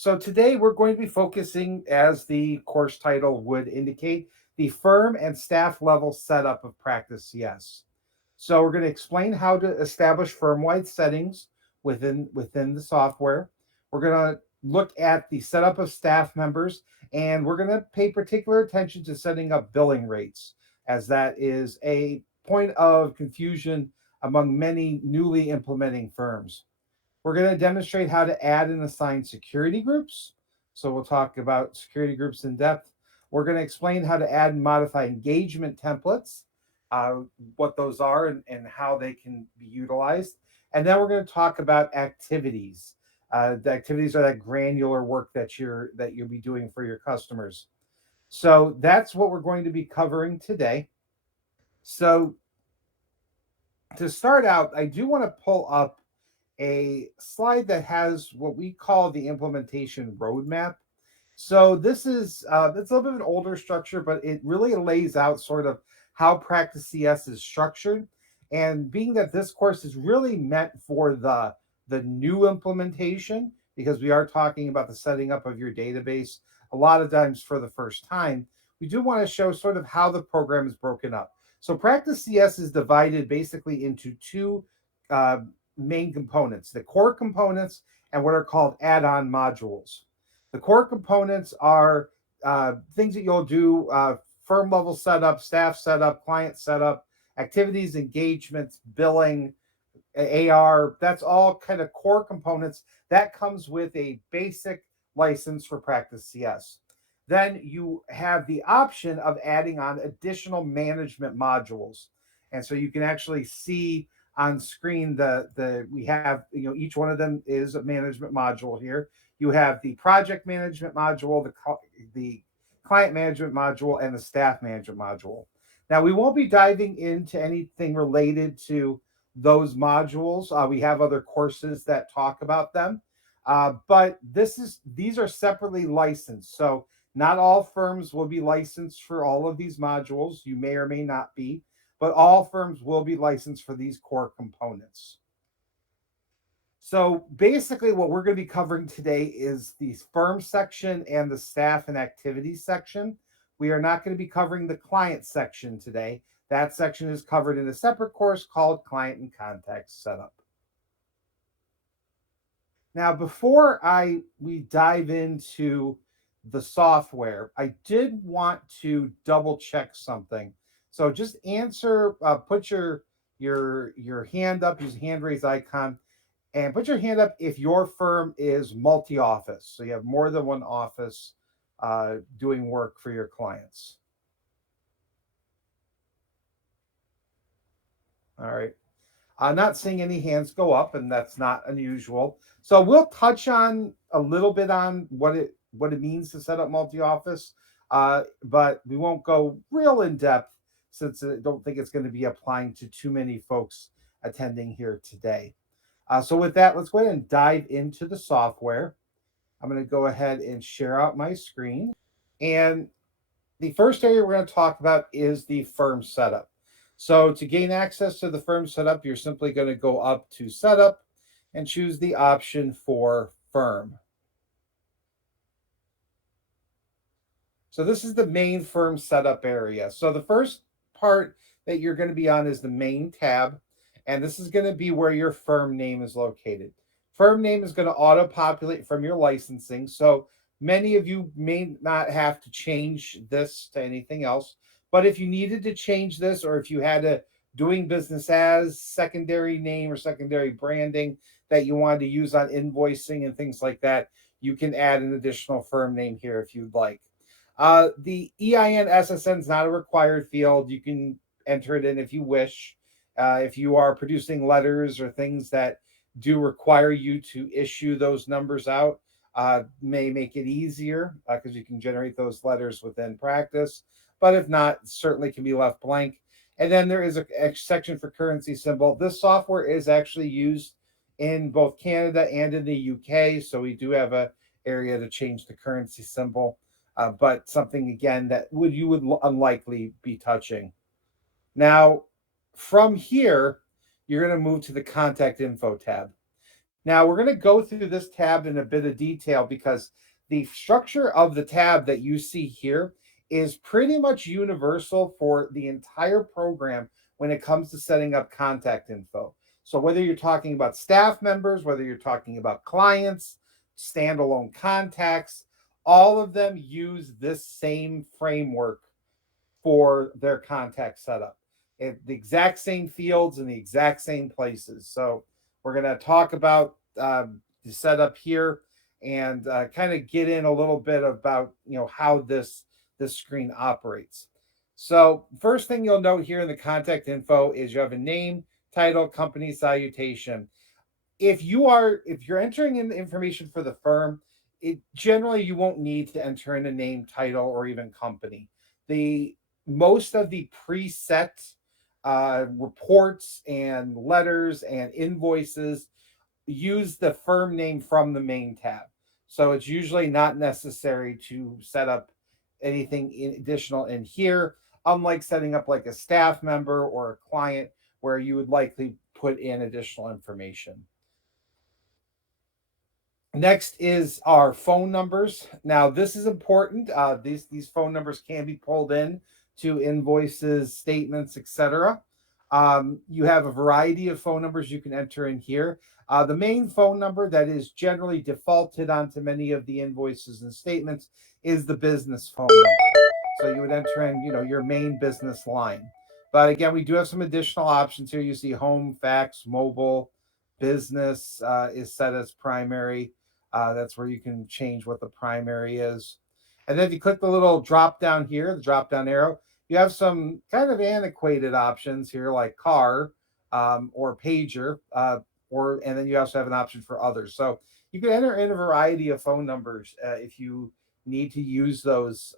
So today we're going to be focusing, as the course title would indicate, the firm and staff level setup of Practice CS. So we're going to explain how to establish firm-wide settings within the software. We're going to look at the setup of staff members, and we're going to pay particular attention to setting up billing rates, as that is a point of confusion among many newly implementing firms. We're going to demonstrate how to add and assign security groups. So we'll talk about security groups in depth. We're going to explain how to add and modify engagement templates, uh, what those are and how they can be utilized. And then we're going to talk about activities. The activities are that granular work that you'll be doing for your customers. So that's what we're going to be covering today. So to start out, I do want to pull up a slide that has what we call the implementation roadmap. So this is it's a little bit of an older structure, but it really lays out sort of how Practice CS is structured. And being that this course is really meant for the new implementation, because we are talking about the setting up of your database a lot of times for the first time, we do want to show sort of how the program is broken up. So Practice CS is divided basically into two uh, main components: the core components and what are called add-on modules. The core components are things that you'll do: firm level setup, staff setup, client setup, activities, engagements, billing, AR. That's all kind of core components. That comes with a basic license for Practice CS. Then you have the option of adding on additional management modules. And so you can actually see on screen the we have, each one of them is a management module here. You have the project management module, the client management module, and the staff management module. Now we won't be diving into anything related to those modules. We have other courses that talk about them, but these are separately licensed. So not all firms will be licensed for all of these modules. You may or may not be, but all firms will be licensed for these core components. So basically, what we're going to be covering today is the firm section and the staff and activities section. We are not going to be covering the client section today. That section is covered in a separate course called Client and Context Setup. Now, before we dive into the software, I did want to double check something. So just put your hand up, use the hand raise icon, and put your hand up if your firm is multi-office. So you have more than one office doing work for your clients. All right. I'm not seeing any hands go up, and that's not unusual. So we'll touch on a little bit on what it means to set up multi-office, but we won't go real in depth, since I don't think it's going to be applying to too many folks attending here today. So with that, let's go ahead and dive into the software. I'm going to go ahead and share out my screen. And the first area we're going to talk about is the firm setup. So to gain access to the firm setup, you're simply going to go up to Setup and choose the option for Firm. So this is the main firm setup area. So the first part that you're going to be on is the main tab, and this is going to be where your firm name is located. Firm name is going to auto-populate from your licensing, so many of you may not have to change this to anything else. But if you needed to change this, or if you had a doing business as secondary name or secondary branding that you wanted to use on invoicing and things like that, you can add an additional firm name here if you'd like. The EIN SSN is not a required field. You can enter it in if you wish. If you are producing letters or things that do require you to issue those numbers out, may make it easier because you can generate those letters within Practice. But if not, certainly can be left blank. And then there is a section for currency symbol. This software is actually used in both Canada and in the UK, so we do have a area to change the currency symbol, but something again that you would unlikely be touching. Now, from here, you're going to move to the contact info tab. Now we're going to go through this tab in a bit of detail because the structure of the tab that you see here is pretty much universal for the entire program when it comes to setting up contact info. So whether you're talking about staff members, whether you're talking about clients, standalone contacts, all of them use this same framework for their contact setup. The exact same fields in the exact same places. So we're going to talk about the setup here and kind of get in a little bit about how this screen operates. So first thing you'll note here in the contact info is you have a name, title, company, salutation. If you're entering in the information for the firm, it generally you won't need to enter in a name, title, or even company. The most of the preset reports and letters and invoices use the firm name from the main tab. So it's usually not necessary to set up anything additional in here, unlike setting up like a staff member or a client where you would likely put in additional information. Next is our phone numbers. Now, this is important. These phone numbers can be pulled in to invoices, statements, etc. You have a variety of phone numbers you can enter in here. The main phone number that is generally defaulted onto many of the invoices and statements is the business phone number. So you would enter in, your main business line. But again, we do have some additional options here. You see home, fax, mobile, business is set as primary. That's where you can change what the primary is. And then if you click the little drop down here, the drop down arrow, you have some kind of antiquated options here like car or pager, and then you also have an option for others. So you can enter in a variety of phone numbers if you need to use those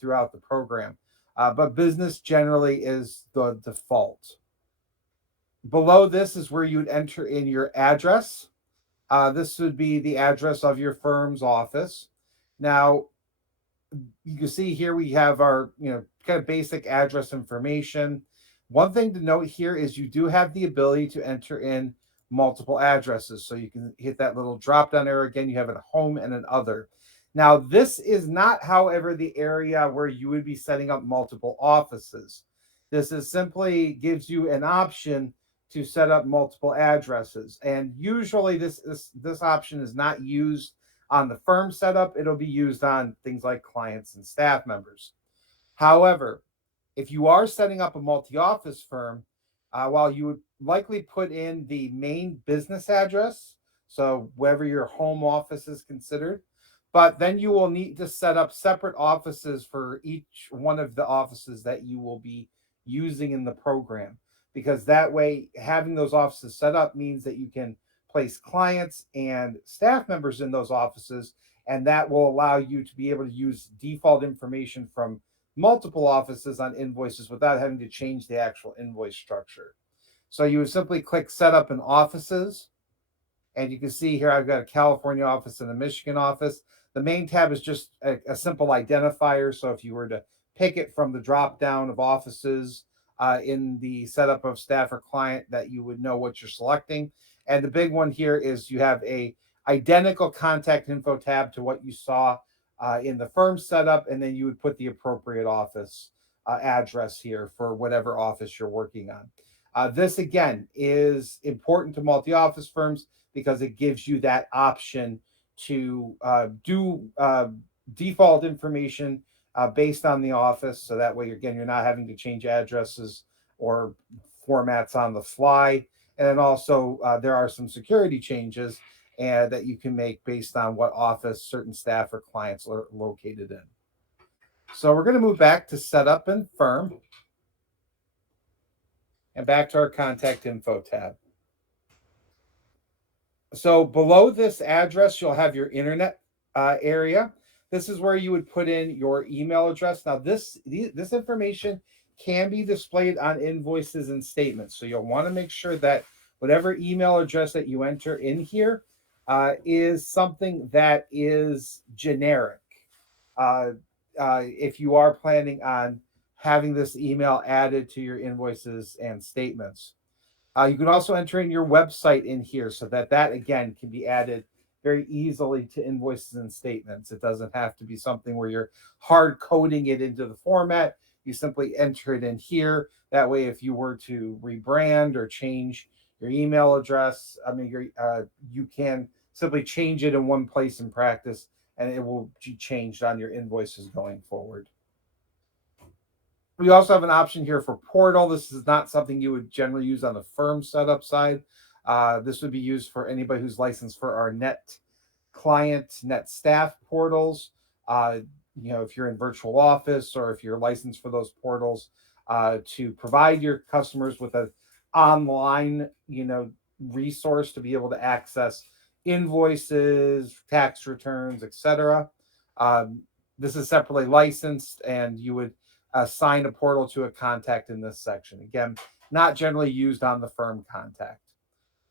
throughout the program. But business generally is the default. Below this is where you'd enter in your address. This would be the address of your firm's office. Now, you can see here we have our, kind of basic address information. One thing to note here is you do have the ability to enter in multiple addresses. So you can hit that little drop down arrow again. You have a home and an other. Now, this is not, however, the area where you would be setting up multiple offices. This is simply gives you an option to set up multiple addresses. And usually this option is not used on the firm setup. It'll be used on things like clients and staff members. However, if you are setting up a multi-office firm, while you would likely put in the main business address, so wherever your home office is considered, but then you will need to set up separate offices for each one of the offices that you will be using in the program, because that way having those offices set up means that you can place clients and staff members in those offices, and that will allow you to be able to use default information from multiple offices on invoices without having to change the actual invoice structure. So you would simply click set up in offices, and you can see here I've got a California office and a Michigan office. The main tab is just a simple identifier. So if you were to pick it from the drop down of offices in the setup of staff or client, that you would know what you're selecting. And the big one here is you have a identical contact info tab to what you saw in the firm setup, and then you would put the appropriate office address here for whatever office you're working on. This again is important to multi-office firms because it gives you that option to do default information based on the office. So that way, again, you're not having to change addresses or formats on the fly. And then also there are some security changes that you can make based on what office certain staff or clients are located in. So we're going to move back to setup and firm and back to our contact info tab. So below this address, you'll have your internet area. This is where you would put in your email address. Now, this information can be displayed on invoices and statements. So you'll want to make sure that whatever email address that you enter in here is something that is generic. If you are planning on having this email added to your invoices and statements. You can also enter in your website in here so that again can be added very easily to invoices and statements. It doesn't have to be something where you're hard coding it into the format. You simply enter it in here. That way, if you were to rebrand or change your email address, you can simply change it in one place in practice, and it will be changed on your invoices going forward. We also have an option here for portal. This is not something you would generally use on the firm setup side. This would be used for anybody who's licensed for our net client, net staff portals. If you're in virtual office or if you're licensed for those portals, to provide your customers with an online, resource to be able to access invoices, tax returns, etc. This is separately licensed, and you would assign a portal to a contact in this section. Again, not generally used on the firm contact.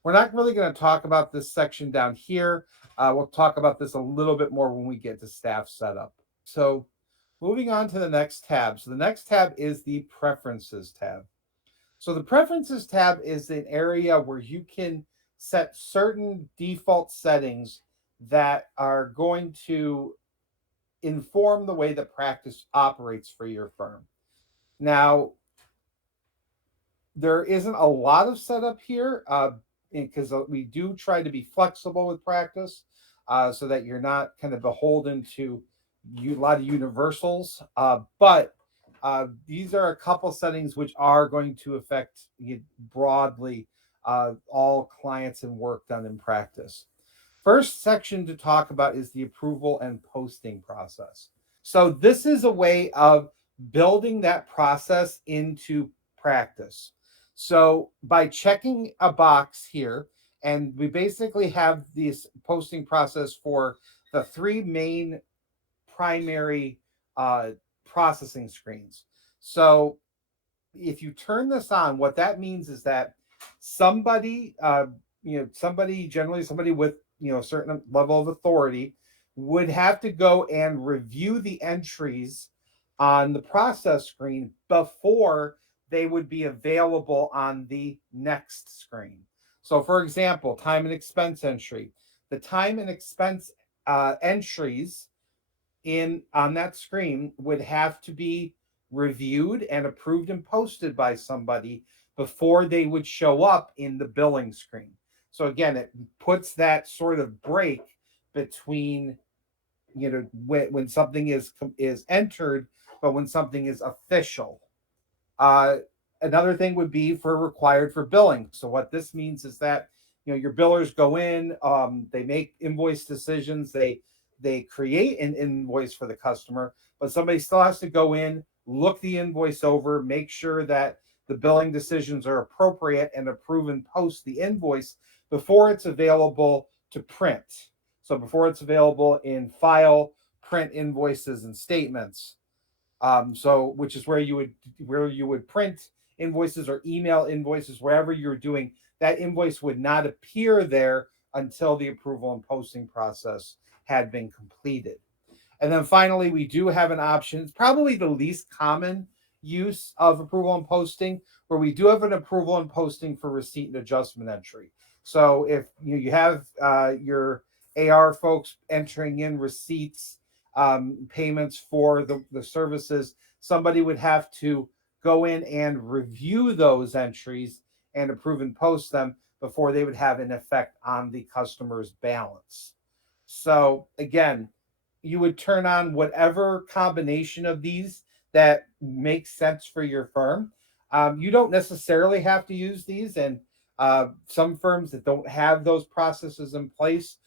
We're not really going to talk about this section down here. We'll talk about this a little bit more when we get to staff setup. So moving on to the next tab. So the next tab is the Preferences tab. So the Preferences tab is an area where you can set certain default settings that are going to inform the way that practice operates for your firm. Now, there isn't a lot of setup here because we do try to be flexible with practice so that you're not kind of beholden to a lot of universals. But these are a couple settings which are going to affect broadly all clients and work done in practice. First section to talk about is the approval and posting process. So this is a way of building that process into practice. So by checking a box here, and we basically have this posting process for the three main primary processing screens. So if you turn this on, what that means is that somebody, generally somebody with a certain level of authority would have to go and review the entries on the process screen before they would be available on the next screen. So for example, time and expense entry. The time and expense entries on that screen would have to be reviewed and approved and posted by somebody before they would show up in the billing screen. So again, it puts that sort of break between, when something is entered, but when something is official. Another thing would be required for billing. So what this means is that, your billers go in, they make invoice decisions, they create an invoice for the customer, but somebody still has to go in, look the invoice over, make sure that the billing decisions are appropriate, and approve and post the invoice before it's available to print. So before it's available in file, print invoices and statements. Which is where you would print invoices or email invoices, wherever you're doing that invoice would not appear there until the approval and posting process had been completed. And then finally, we do have an option. It's probably the least common use of approval and posting, where we do have an approval and posting for receipt and adjustment entry. So if you have your AR folks entering in receipts, payments for the services, somebody would have to go in and review those entries and approve and post them before they would have an effect on the customer's balance. So again, you would turn on whatever combination of these that makes sense for your firm. You don't necessarily have to use these, and some firms that don't have those processes in place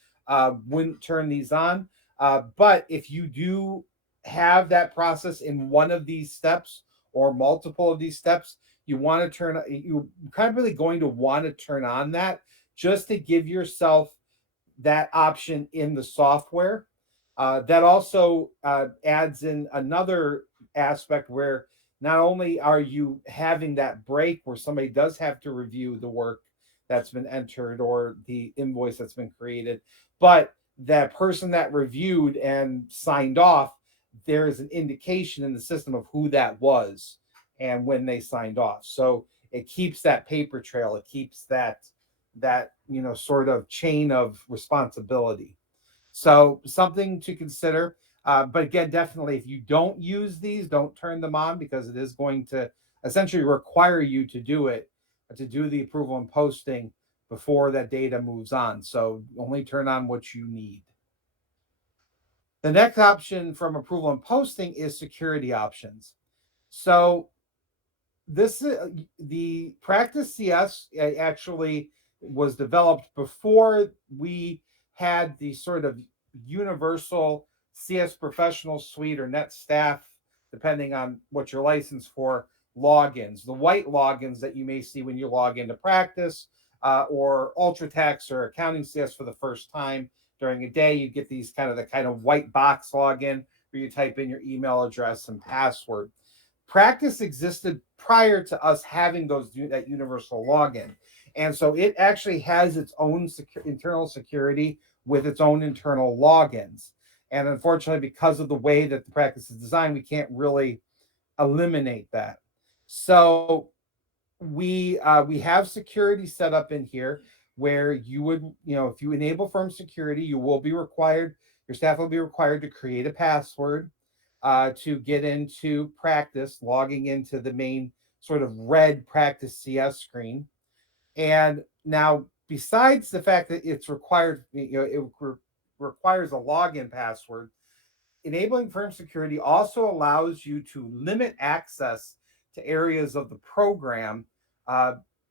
wouldn't turn these on. But if you do have that process in one of these steps or multiple of these steps, you're kind of really going to want to turn on that just to give yourself that option in the software. That also adds in another aspect where not only are you having that break where somebody does have to review the work that's been entered or the invoice that's been created, but that person that reviewed and signed off, there is an indication in the system of who that was and when they signed off. So it keeps that paper trail. It keeps that sort of chain of responsibility. So something to consider. But again, definitely, if you don't use these, don't turn them on because it is going to essentially require you to do it, to do the approval and posting before that data moves on. So only turn on what you need. The next option from approval and posting is security options. So this the Practice CS actually was developed before we had the sort of universal CS Professional Suite or NetStaff, depending on what you're licensed for, logins. The white logins that you may see when you log into Practice or UltraTax or Accounting CS for the first time during a day, you get these kind of white box login where you type in your email address and password. Practice existed prior to us having that universal login. And so it actually has its own internal security with its own internal logins. And unfortunately, because of the way that the Practice is designed, we can't really eliminate that. So we have security set up in here where you would, if you enable firm security, your staff will be required to create a password to get into Practice, logging into the main sort of red Practice CS screen. And now, besides the fact that it's required, requires a login password, enabling firm security also allows you to limit access to areas of the program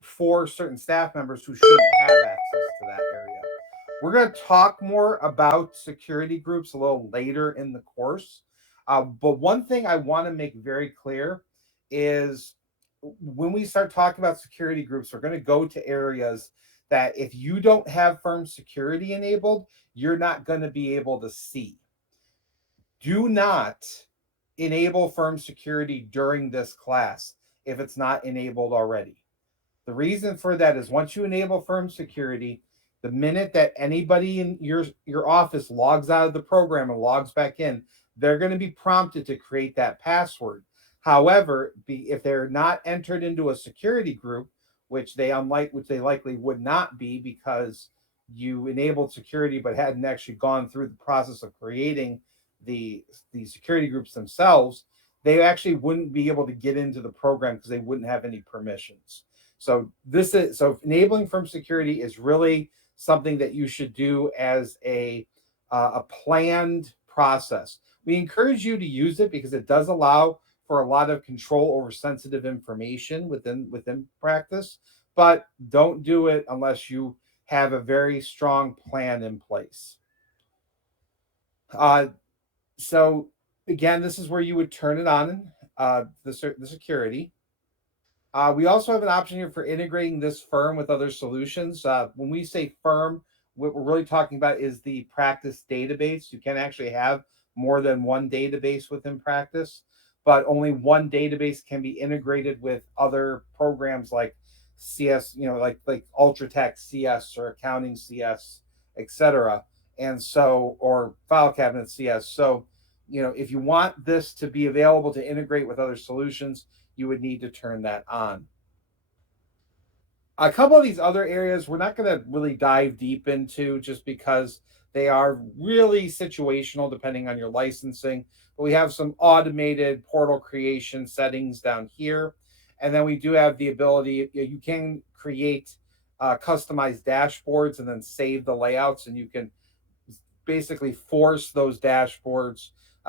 for certain staff members who shouldn't have access to that area. We're going to talk more about security groups a little later in the course. But one thing I want to make very clear is when we start talking about security groups, we're going to go to areas that if you don't have firm security enabled, you're not going to be able to see. Do not enable firm security during this class if it's not enabled already. The reason for that is once you enable firm security, the minute that anybody in your office logs out of the program and logs back in, they're going to be prompted to create that password. However, if they're not entered into a security group, which they likely would not be because you enabled security but hadn't actually gone through the process of creating the security groups themselves, they actually wouldn't be able to get into the program because they wouldn't have any permissions. So enabling firm security is really something that you should do as a planned process. We encourage you to use it because it does allow for a lot of control over sensitive information within Practice, but don't do it unless you have a very strong plan in place. So again, this is where you would turn it on, the security. We also have an option here for integrating this firm with other solutions. When we say firm, what we're really talking about is the Practice database. You can actually have more than one database within Practice, but only one database can be integrated with other programs like CS, like UltraTax CS or Accounting CS, etc. And so, or File Cabinet CS. So, if you want this to be available to integrate with other solutions, you would need to turn that on. A couple of these other areas we're not going to really dive deep into just because they are really situational depending on your licensing. But we have some automated portal creation settings down here. And then we do have the ability, you can create customized dashboards and then save the layouts, and you can basically force those dashboards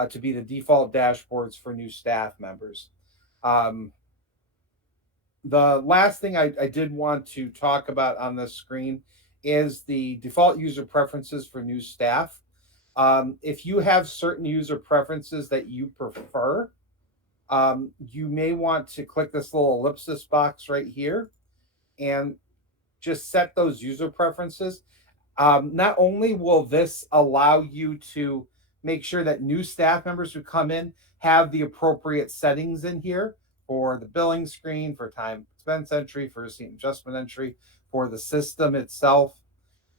to be the default dashboards for new staff members. The last thing I did want to talk about on this screen is the default user preferences for new staff. If you have certain user preferences that you prefer, you may want to click this little ellipsis box right here and just set those user preferences. Not only will this allow you to make sure that new staff members who come in have the appropriate settings in here for the billing screen, for time expense entry, for receipt adjustment entry, for the system itself.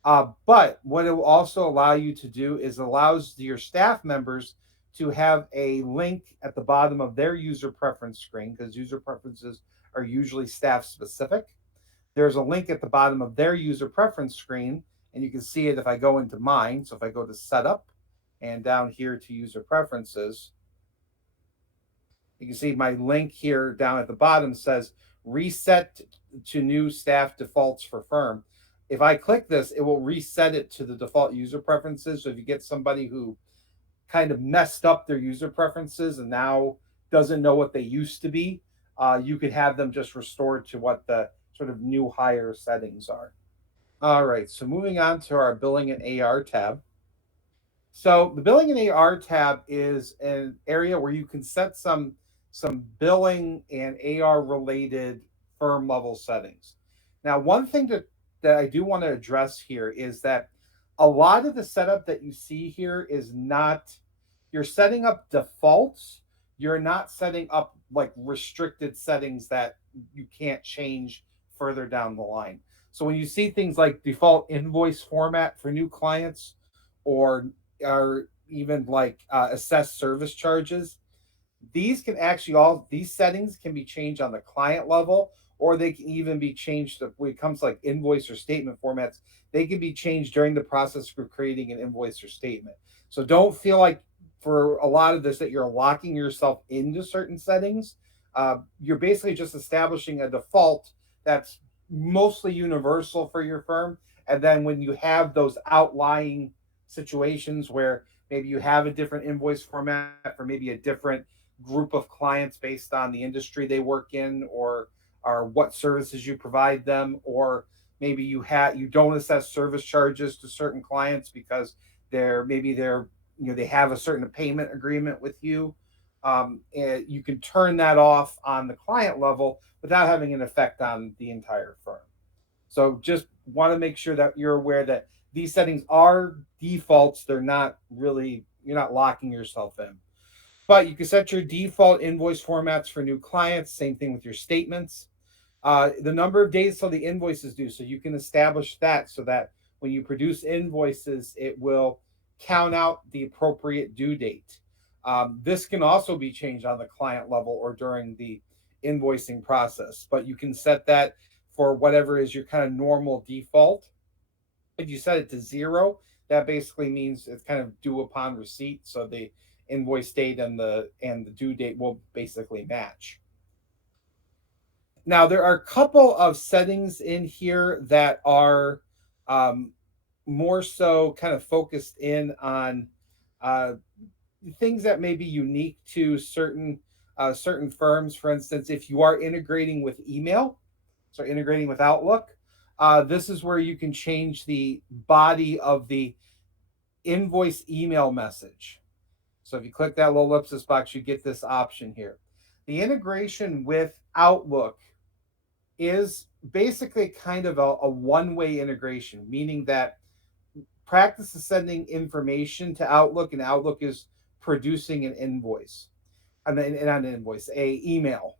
But what it will also allow you to do is allows your staff members to have a link at the bottom of their user preference screen, because user preferences are usually staff specific. There's a link at the bottom of their user preference screen, and you can see it if I go into mine. So if I go to setup and down here to user preferences, you can see my link here down at the bottom says reset to new staff defaults for firm. If I click this, it will reset it to the default user preferences. So if you get somebody who kind of messed up their user preferences and now doesn't know what they used to be, you could have them just restored to what the sort of new higher settings are. All right, so moving on to our billing and AR tab. So the billing and AR tab is an area where you can set some billing and AR related firm level settings. Now, one thing that I do want to address here is that a lot of the setup that you see here is not, you're setting up defaults. You're not setting up like restricted settings that you can't change further down the line. So when you see things like default invoice format for new clients, or even like assessed service charges, these settings can be changed on the client level, or they can even be changed when it comes to like invoice or statement formats. They can be changed during the process of creating an invoice or statement. So don't feel like for a lot of this that you're locking yourself into certain settings. You're basically just establishing a default that's mostly universal for your firm. And then when you have those outlying situations where maybe you have a different invoice format for maybe a different group of clients based on the industry they work in, or what services you provide them, or maybe you don't assess service charges to certain clients because they're they have a certain payment agreement with you. And you can turn that off on the client level without having an effect on the entire firm. So just want to make sure that you're aware that these settings are defaults. They're not really, you're not locking yourself in. But you can set your default invoice formats for new clients. Same thing with your statements. The number of days till the invoice is due. So you can establish that so that when you produce invoices, it will count out the appropriate due date. This can also be changed on the client level or during the invoicing process, but you can set that for whatever is your kind of normal default. If you set it to 0, that basically means it's kind of due upon receipt. So the invoice date and the due date will basically match. Now there are a couple of settings in here that are more so kind of focused in on uh, things that may be unique to certain firms. For instance, if you are integrating with email, so integrating with Outlook, this is where you can change the body of the invoice email message. So if you click that little ellipsis box, you get this option here. The integration with Outlook is basically kind of a one-way integration, meaning that Practice is sending information to Outlook, and Outlook is producing an invoice, and then not an invoice, a email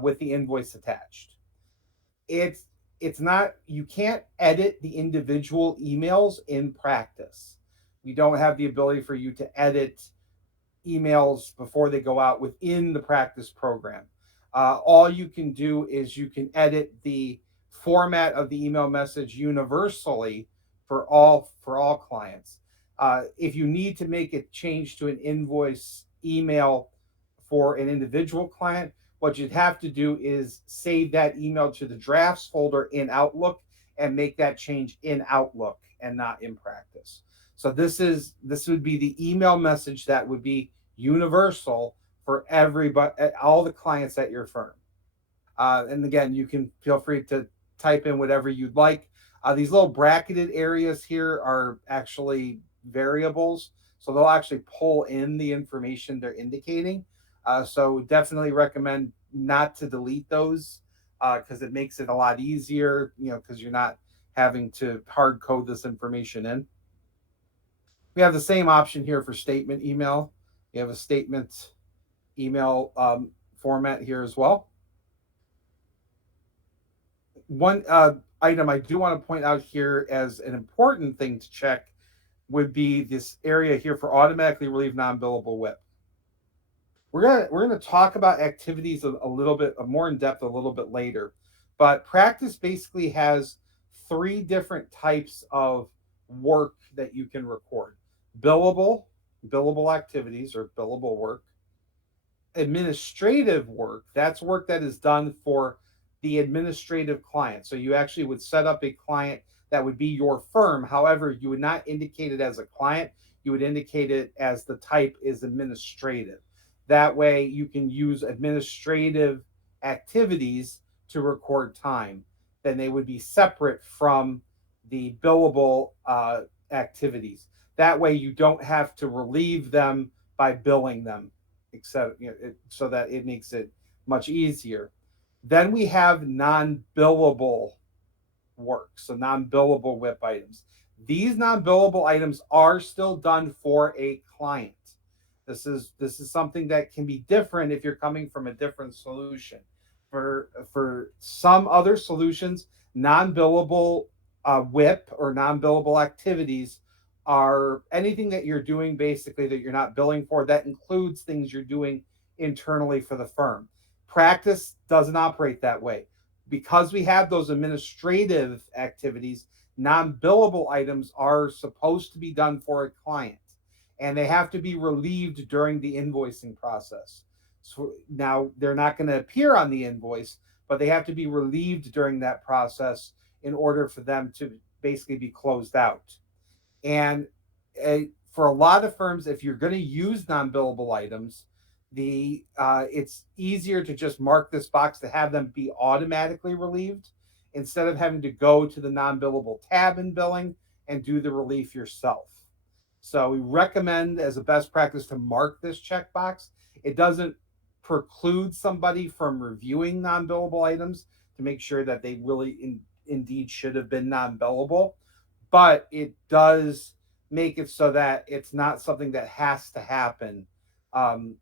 with the invoice attached. It's not, you can't edit the individual emails in Practice. We don't have the ability for you to edit emails before they go out within the Practice program. All you can do is you can edit the format of the email message universally for all clients. If you need to make a change to an invoice email for an individual client, what you'd have to do is save that email to the drafts folder in Outlook and make that change in Outlook and not in Practice. So this would be the email message that would be universal for everybody, all the clients at your firm. And again, you can feel free to type in whatever you'd like. These little bracketed areas here are actually variables, so they'll actually pull in the information they're indicating. So definitely recommend not to delete those because it makes it a lot easier, because you're not having to hard code this information in. We have the same option here for statement email. We have a statement email format here as well. One item I do want to point out here as an important thing to check would be this area here for automatically relieve non-billable WIP. We're gonna talk about activities a little bit more in depth a little bit later, but practice basically has three different types of work that you can record: billable, billable activities or billable work; administrative work, that's work that is done for the administrative client. So you actually would set up a client that would be your firm. However, you would not indicate it as a client, you would indicate it as the type is administrative. That way, you can use administrative activities to record time. Then they would be separate from the billable activities. That way, you don't have to relieve them by billing them, except so that it makes it much easier. Then we have non-billable work, so non-billable WIP items. These non-billable items are still done for a client. This is something that can be different if you're coming from a different solution. For some other solutions, non-billable WIP or non-billable activities are anything that you're doing basically that you're not billing for. That includes things you're doing internally for the firm. Practice doesn't operate that way. Because we have those administrative activities, non-billable items are supposed to be done for a client, and they have to be relieved during the invoicing process. So now they're not going to appear on the invoice, but they have to be relieved during that process in order for them to basically be closed out. And for a lot of firms, if you're going to use non-billable items, it's easier to just mark this box to have them be automatically relieved instead of having to go to the non-billable tab in billing and do the relief yourself. So we recommend as a best practice to mark this checkbox. It doesn't preclude somebody from reviewing non-billable items to make sure that they really indeed should have been non-billable, but it does make it so that it's not something that has to happen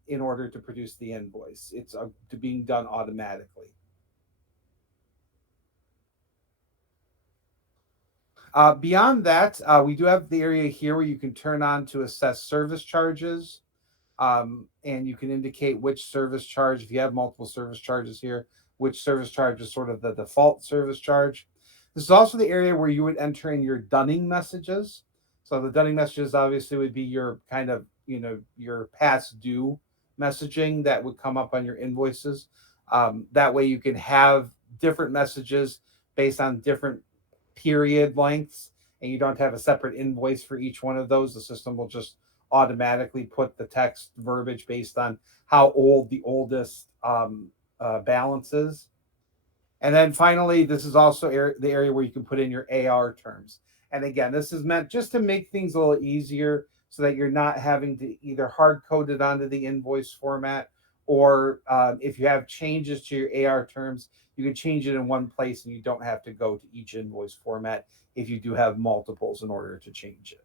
in order to produce the invoice. It's being done automatically. Beyond that, we do have the area here where you can turn on to assess service charges. And you can indicate which service charge, if you have multiple service charges here, which service charge is sort of the default service charge. This is also the area where you would enter in your dunning messages. So the dunning messages obviously would be your kind of, your past due messaging that would come up on your invoices. That way you can have different messages based on different period lengths, and you don't have a separate invoice for each one of those. The system will just automatically put the text verbiage based on how old the oldest balance is. And then finally, this is also the area where you can put in your AR terms. And again, this is meant just to make things a little easier so that you're not having to either hard code it onto the invoice format, or if you have changes to your AR terms, you can change it in one place and you don't have to go to each invoice format if you do have multiples in order to change it.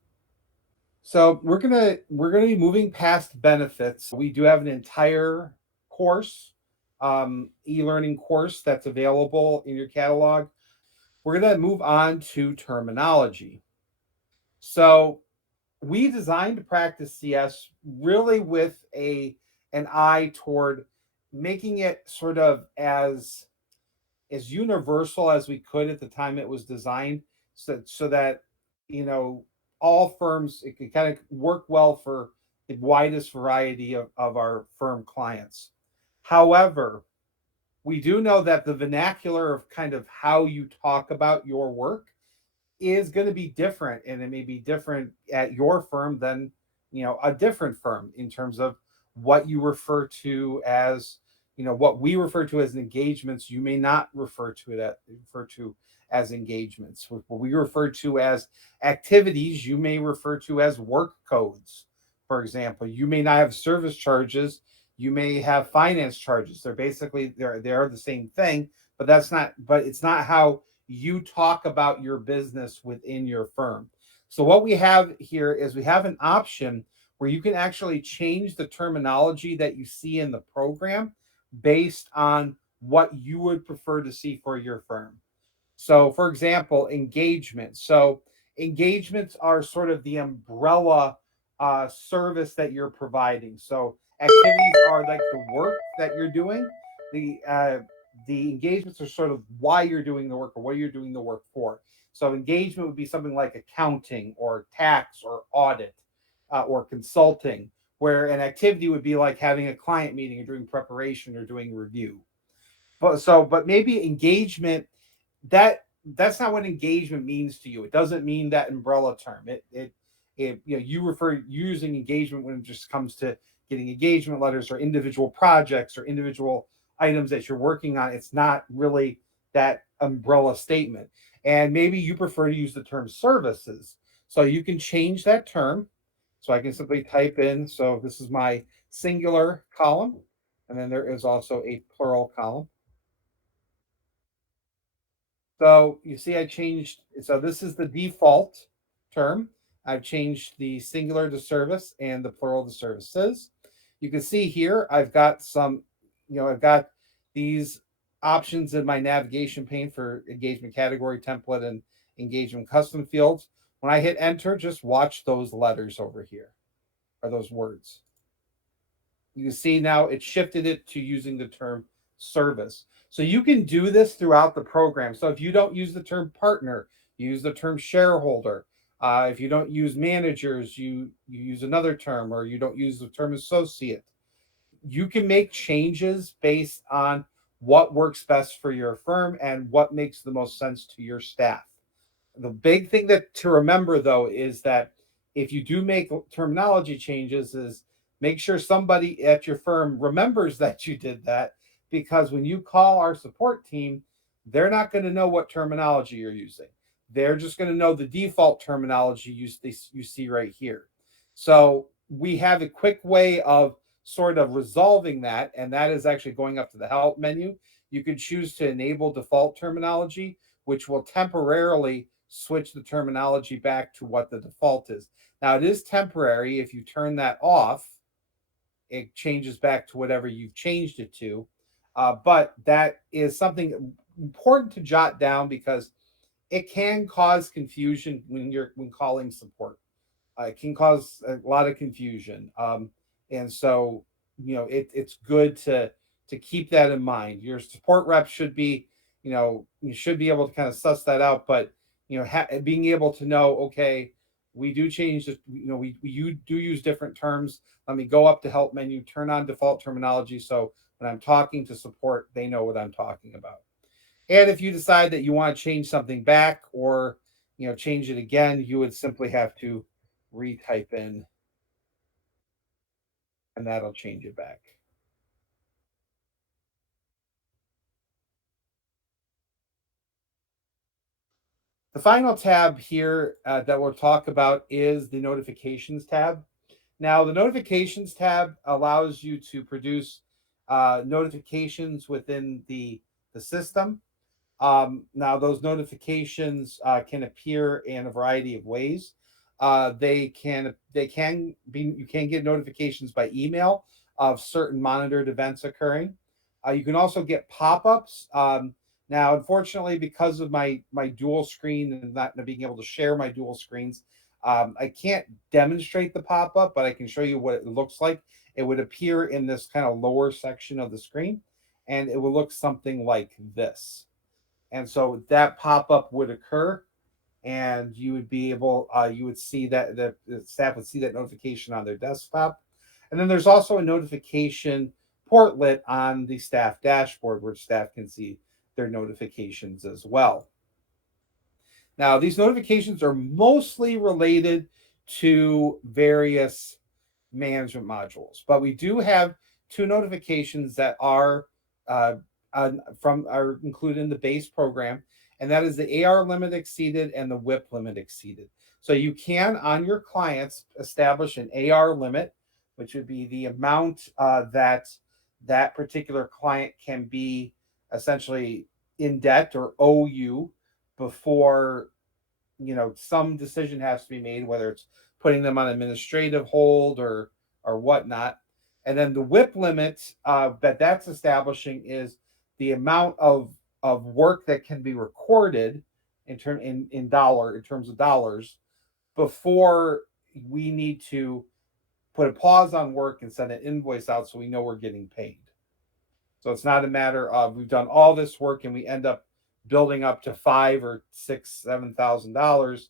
So we're gonna be moving past benefits. We do have an entire course, e-learning course that's available in your catalog. We're gonna move on to terminology. So we designed Practice CS really with an eye toward making it sort of as universal as we could at the time it was designed, so that you know all firms, it could kind of work well for the widest variety of our firm clients. However, we do know that the vernacular of kind of how you talk about your work is going to be different, and it may be different at your firm than a different firm in terms of what you refer to as, what we refer to as engagements. You may not refer to as engagements. What we refer to as activities, you may refer to as work codes. For example, you may not have service charges, you may have finance charges. They're the same thing, but it's not how you talk about your business within your firm. So what we have here is we have an option where you can actually change the terminology that you see in the program based on what you would prefer to see for your firm. So, for example, engagement. So, engagements are sort of the umbrella service that you're providing. So activities are like the work that you're doing. The engagements are sort of why you're doing the work or what you're doing the work for. So engagement would be something like accounting or tax or audit or consulting, where an activity would be like having a client meeting or doing preparation or doing review. But maybe engagement, that's not what engagement means to you. It doesn't mean that umbrella term. You refer using engagement when it just comes to getting engagement letters or individual projects or individual items that you're working on. It's not really that umbrella statement. And maybe you prefer to use the term services. So you can change that term. So I can simply type in, so this is my singular column, and then there is also a plural column. So you see, I changed. So this is the default term. I've changed the singular to service and the plural to services. You can see here, I've got some, I've got these options in my navigation pane for engagement category template and engagement custom fields. When I hit enter, just watch those letters over here, or those words. You can see now it shifted it to using the term service. So you can do this throughout the program. So if you don't use the term partner, you use the term shareholder. If you don't use managers, you use another term, or you don't use the term associate. You can make changes based on what works best for your firm and what makes the most sense to your staff. The big thing that to remember though is that if you do make terminology changes, is make sure somebody at your firm remembers that you did that, because when you call our support team, they're not going to know what terminology you're using. They're just going to know the default terminology you see right here. So we have a quick way of sort of resolving that, and that is actually going up to the help menu. You can choose to enable default terminology, which will temporarily switch the terminology back to what the default is. Now, it is temporary. If you turn that off, it changes back to whatever you've changed it to. But that is something important to jot down, because it can cause confusion when calling support. It can cause a lot of confusion, and so it's good to keep that in mind. Your support rep should be, you should be able to kind of suss that out, but being able to know, okay, we do change this, we you do use different terms. Let me go up to help menu, turn on default terminology, so when I'm talking to support, they know what I'm talking about. And if you decide that you want to change something back, or change it again, you would simply have to retype in, and that'll change it back. The final tab here that we'll talk about is the notifications tab. Now, the notifications tab allows you to produce notifications within the system. Now, those notifications can appear in a variety of ways. They can be, you can get notifications by email of certain monitored events occurring. You can also get pop-ups. Now, unfortunately, because of my dual screen and not being able to share my dual screens, I can't demonstrate the pop-up, but I can show you what it looks like. It would appear in this kind of lower section of the screen, and it will look something like this. And so that pop-up would occur, and you would be able, you would see that the staff would see that notification on their desktop. And then there's also a notification portlet on the staff dashboard where staff can see their notifications as well. Now, these notifications are mostly related to various management modules, but we do have two notifications that uh, are included in the base program, and that is the AR limit exceeded and the WIP limit exceeded. So you can, on your clients, establish an AR limit, which would be the amount that particular client can be essentially in debt or owe you before some decision has to be made, whether it's putting them on administrative hold or whatnot. And then the WIP limit that's establishing is the amount of work that can be recorded in terms of dollars before we need to put a pause on work and send an invoice out so we know we're getting paid. So it's not a matter of we've done all this work and we end up building up to $5 or $6, $7,000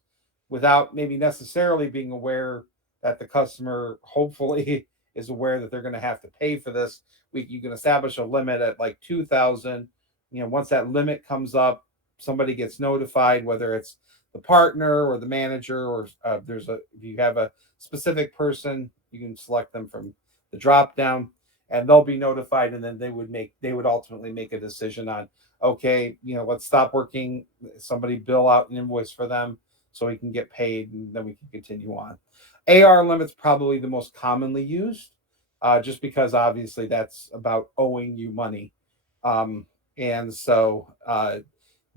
without maybe necessarily being aware that the customer hopefully is aware that they're going to have to pay for this. You can establish a limit at like 2,000. Once that limit comes up, somebody gets notified, whether it's the partner or the manager, or if you have a specific person, you can select them from the drop down, and they'll be notified, and then they would ultimately make a decision on, okay, let's stop working, somebody bill out an invoice for them so we can get paid, and then we can continue on. AR limit's probably the most commonly used, just because obviously that's about owing you money. And so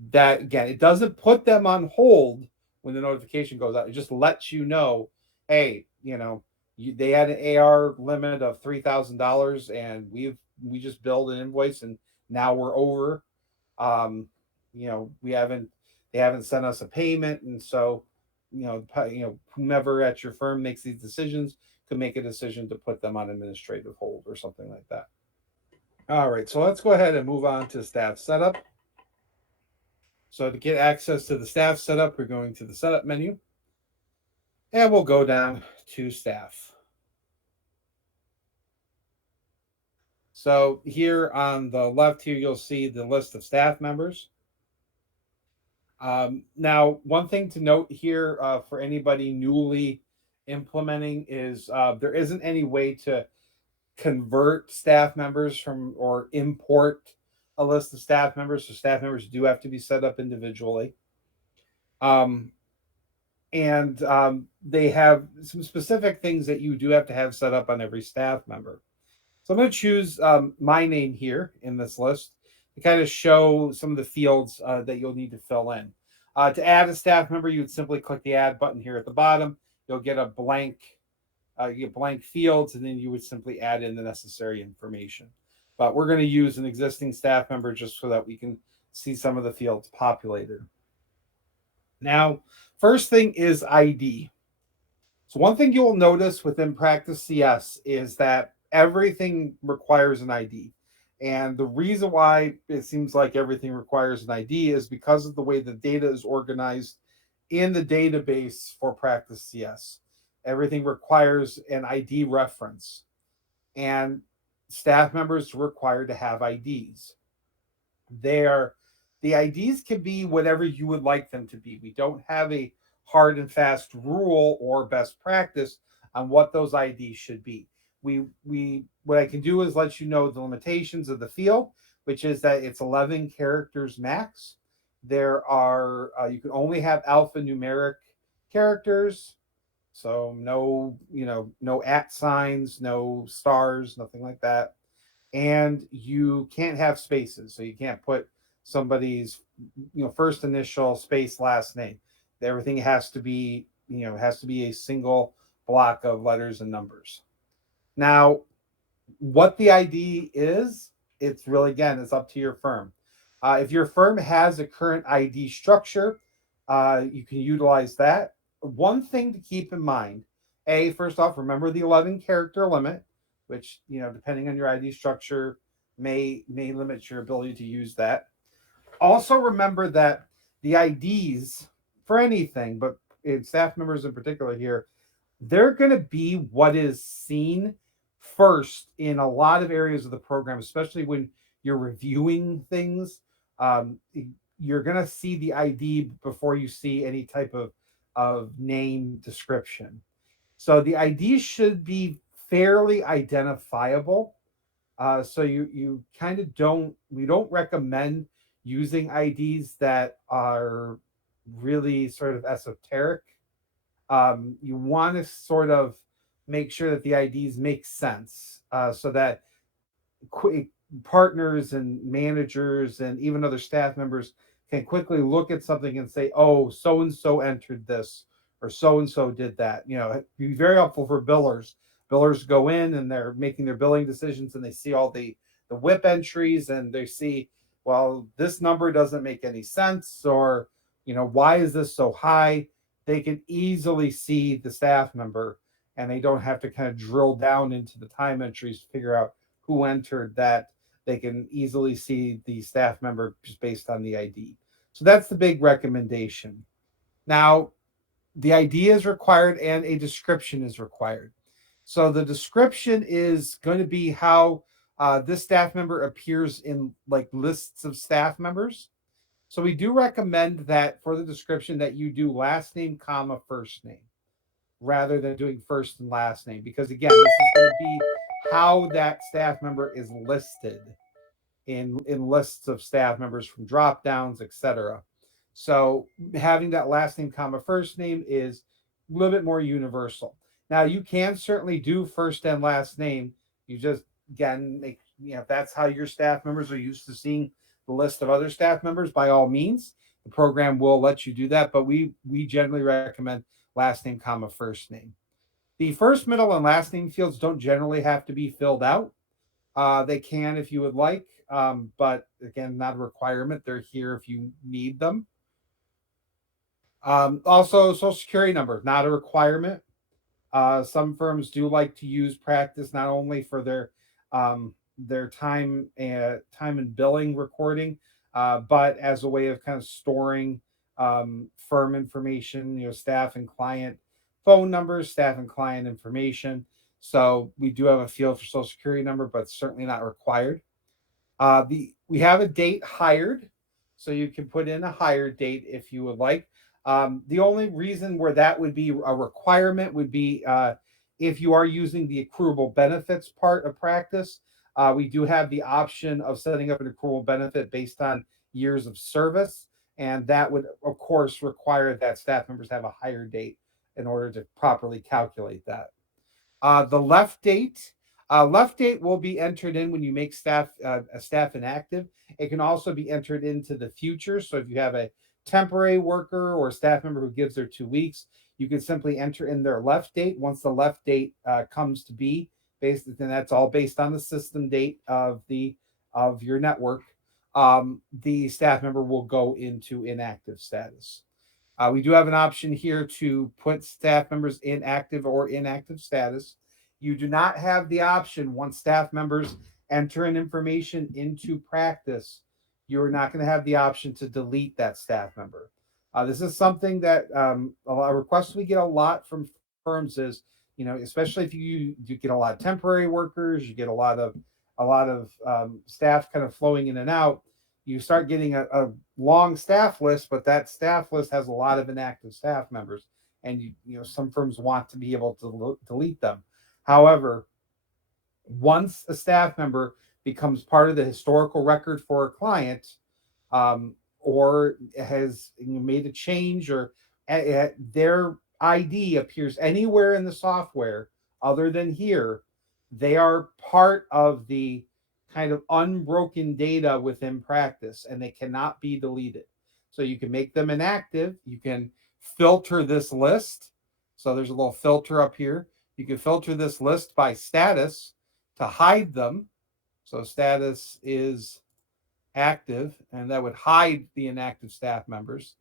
that, again, it doesn't put them on hold when the notification goes out. It just lets you know, hey, they had an AR limit of $3,000, and we just billed an invoice, and now we're over. They haven't sent us a payment, and so whomever at your firm makes these decisions could make a decision to put them on administrative hold or something like that. All right, so let's go ahead and move on to staff setup. So to get access to the staff setup, we're going to the setup menu, and we'll go down to staff. So here on the left here, you'll see the list of staff members. Now, one thing to note here for anybody newly implementing is there isn't any way to convert staff members from or import a list of staff members. So staff members do have to be set up individually. They have some specific things that you do have to have set up on every staff member. So I'm going to choose my name here in this list to kind of show some of the fields that you'll need to fill in. To add a staff member, you would simply click the add button here at the bottom. You'll get a blank, blank fields, and then you would simply add in the necessary information. But we're going to use an existing staff member just so that we can see some of the fields populated. Now, first thing is ID. So one thing you'll notice within Practice CS is that everything requires an ID. And the reason why it seems like everything requires an ID is because of the way the data is organized in the database for Practice CS. Everything requires an ID reference, and staff members are required to have IDs. The IDs can be whatever you would like them to be. We don't have a hard and fast rule or best practice on what those IDs should be. What I can do is let you know the limitations of the field, which is that it's 11 characters max. There are you can only have alphanumeric characters, so no at signs, no stars, nothing like that. And you can't have spaces, so you can't put somebody's first initial space last name. Everything has to be a single block of letters and numbers. Now, what the ID is, it's really, again, it's up to your firm. If your firm has a current ID structure, you can utilize that. One thing to keep in mind, first off, remember the 11 character limit, which, depending on your ID structure, may limit your ability to use that. Also remember that the IDs for anything, but in staff members in particular here, they're going to be what is seen first in a lot of areas of the program, especially when you're reviewing things. You're going to see the ID before you see any type of name description. So the ID should be fairly identifiable. So you kind of we don't recommend using IDs that are really sort of esoteric. You want to sort of make sure that the IDs make sense, so that partners and managers and even other staff members can quickly look at something and say, oh, so-and-so entered this, or so-and-so did that. It'd be very helpful for billers. Billers go in and they're making their billing decisions, and they see all the WIP entries, and they see, well, this number doesn't make any sense, or, why is this so high? They can easily see the staff member and they don't have to kind of drill down into the time entries to figure out who entered that. They can easily see the staff member just based on the ID. So that's the big recommendation. Now, the ID is required and a description is required. So the description is going to be how this staff member appears in like lists of staff members. So we do recommend that for the description that you do last name, comma, first name, rather than doing first and last name, because again, this is going to be how that staff member is listed in lists of staff members from drop downs, etc. So having that last name, comma, first name is a little bit more universal. Now you can certainly do first and last name. You just again make, if that's how your staff members are used to seeing the list of other staff members, by all means, the program will let you do that. But we generally recommend last name, comma, first name. The first, middle, and last name fields don't generally have to be filled out. They can if you would like, but again, not a requirement. They're here if you need them. Also, social security number, not a requirement. Some firms do like to use practice not only for their time and billing recording, but as a way of kind of storing firm information, staff and client phone numbers, staff and client information. So we do have a field for social security number, but certainly not required. We have a date hired, so you can put in a hired date if you would like. The only reason where that would be a requirement would be if you are using the accruable benefits part of practice. We do have the option of setting up an accruable benefit based on years of service, and that would, of course, require that staff members have a higher date in order to properly calculate that. The left date. Left date will be entered in when you make a staff inactive. It can also be entered into the future. So if you have a temporary worker or a staff member who gives their 2 weeks, you can simply enter in their left date. Once the left date comes to be, based, and that's all based on the system date of your network, the staff member will go into inactive status. We do have an option here to put staff members in active or inactive status. You do not have the option once staff members enter in information into practice. You're not going to have the option to delete that staff member. This is something that a lot of requests we get a lot from firms is, especially if you get a lot of temporary workers, you get a lot of staff kind of flowing in and out. You start getting a long staff list, but that staff list has a lot of inactive staff members, and some firms want to be able to delete them. However, once a staff member becomes part of the historical record for a client, or has made a change, or their ID appears anywhere in the software other than here, they are part of the kind of unbroken data within practice, and they cannot be deleted. So you can make them inactive. You can filter this list. So there's a little filter up here. You can filter this list by status to hide them. So status is active, and that would hide the inactive staff members.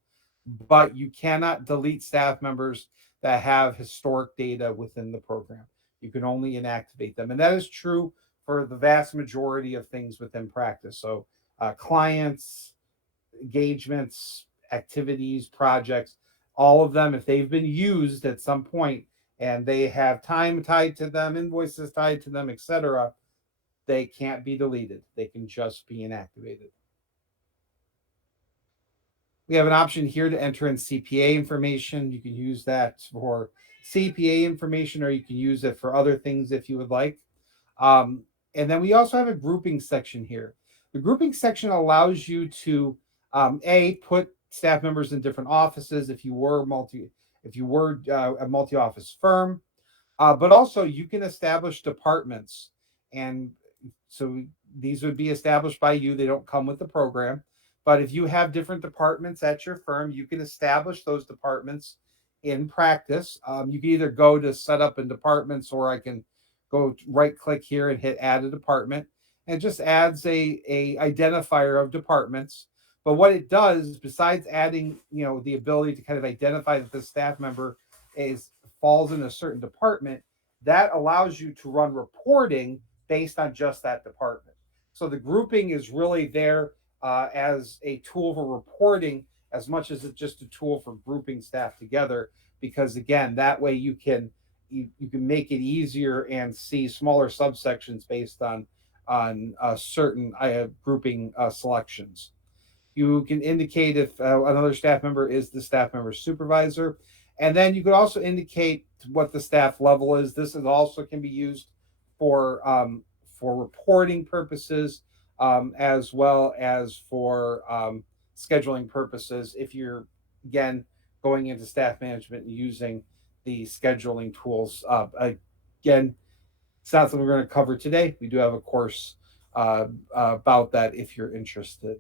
But you cannot delete staff members that have historic data within the program. You can only inactivate them. And that is true for the vast majority of things within practice. So clients, engagements, activities, projects, all of them, if they've been used at some point and they have time tied to them, invoices tied to them, etc., they can't be deleted. They can just be inactivated. We have an option here to enter in CPA information. You can use that for CPA information, or you can use it for other things if you would like. And then we also have a grouping section here. The grouping section allows you to put staff members in different offices if you were a multi-office firm, but also you can establish departments, and so these would be established by you. They don't come with the program, but if you have different departments at your firm, you can establish those departments in practice. You can either go to set up in departments, or I can go right click here and hit add a department, and it just adds a identifier of departments. But what it does, besides adding, the ability to kind of identify that the staff member falls in a certain department, that allows you to run reporting based on just that department. So the grouping is really there as a tool for reporting as much as it's just a tool for grouping staff together. Because again, that way you can make it easier and see smaller subsections based on certain grouping selections. You can indicate if another staff member is the staff member supervisor. And then you could also indicate what the staff level is. This is also can be used for reporting purposes, as well as for scheduling purposes. If you're, again, going into staff management and using the scheduling tools. Again, it's not something we're going to cover today. We do have a course about that if you're interested.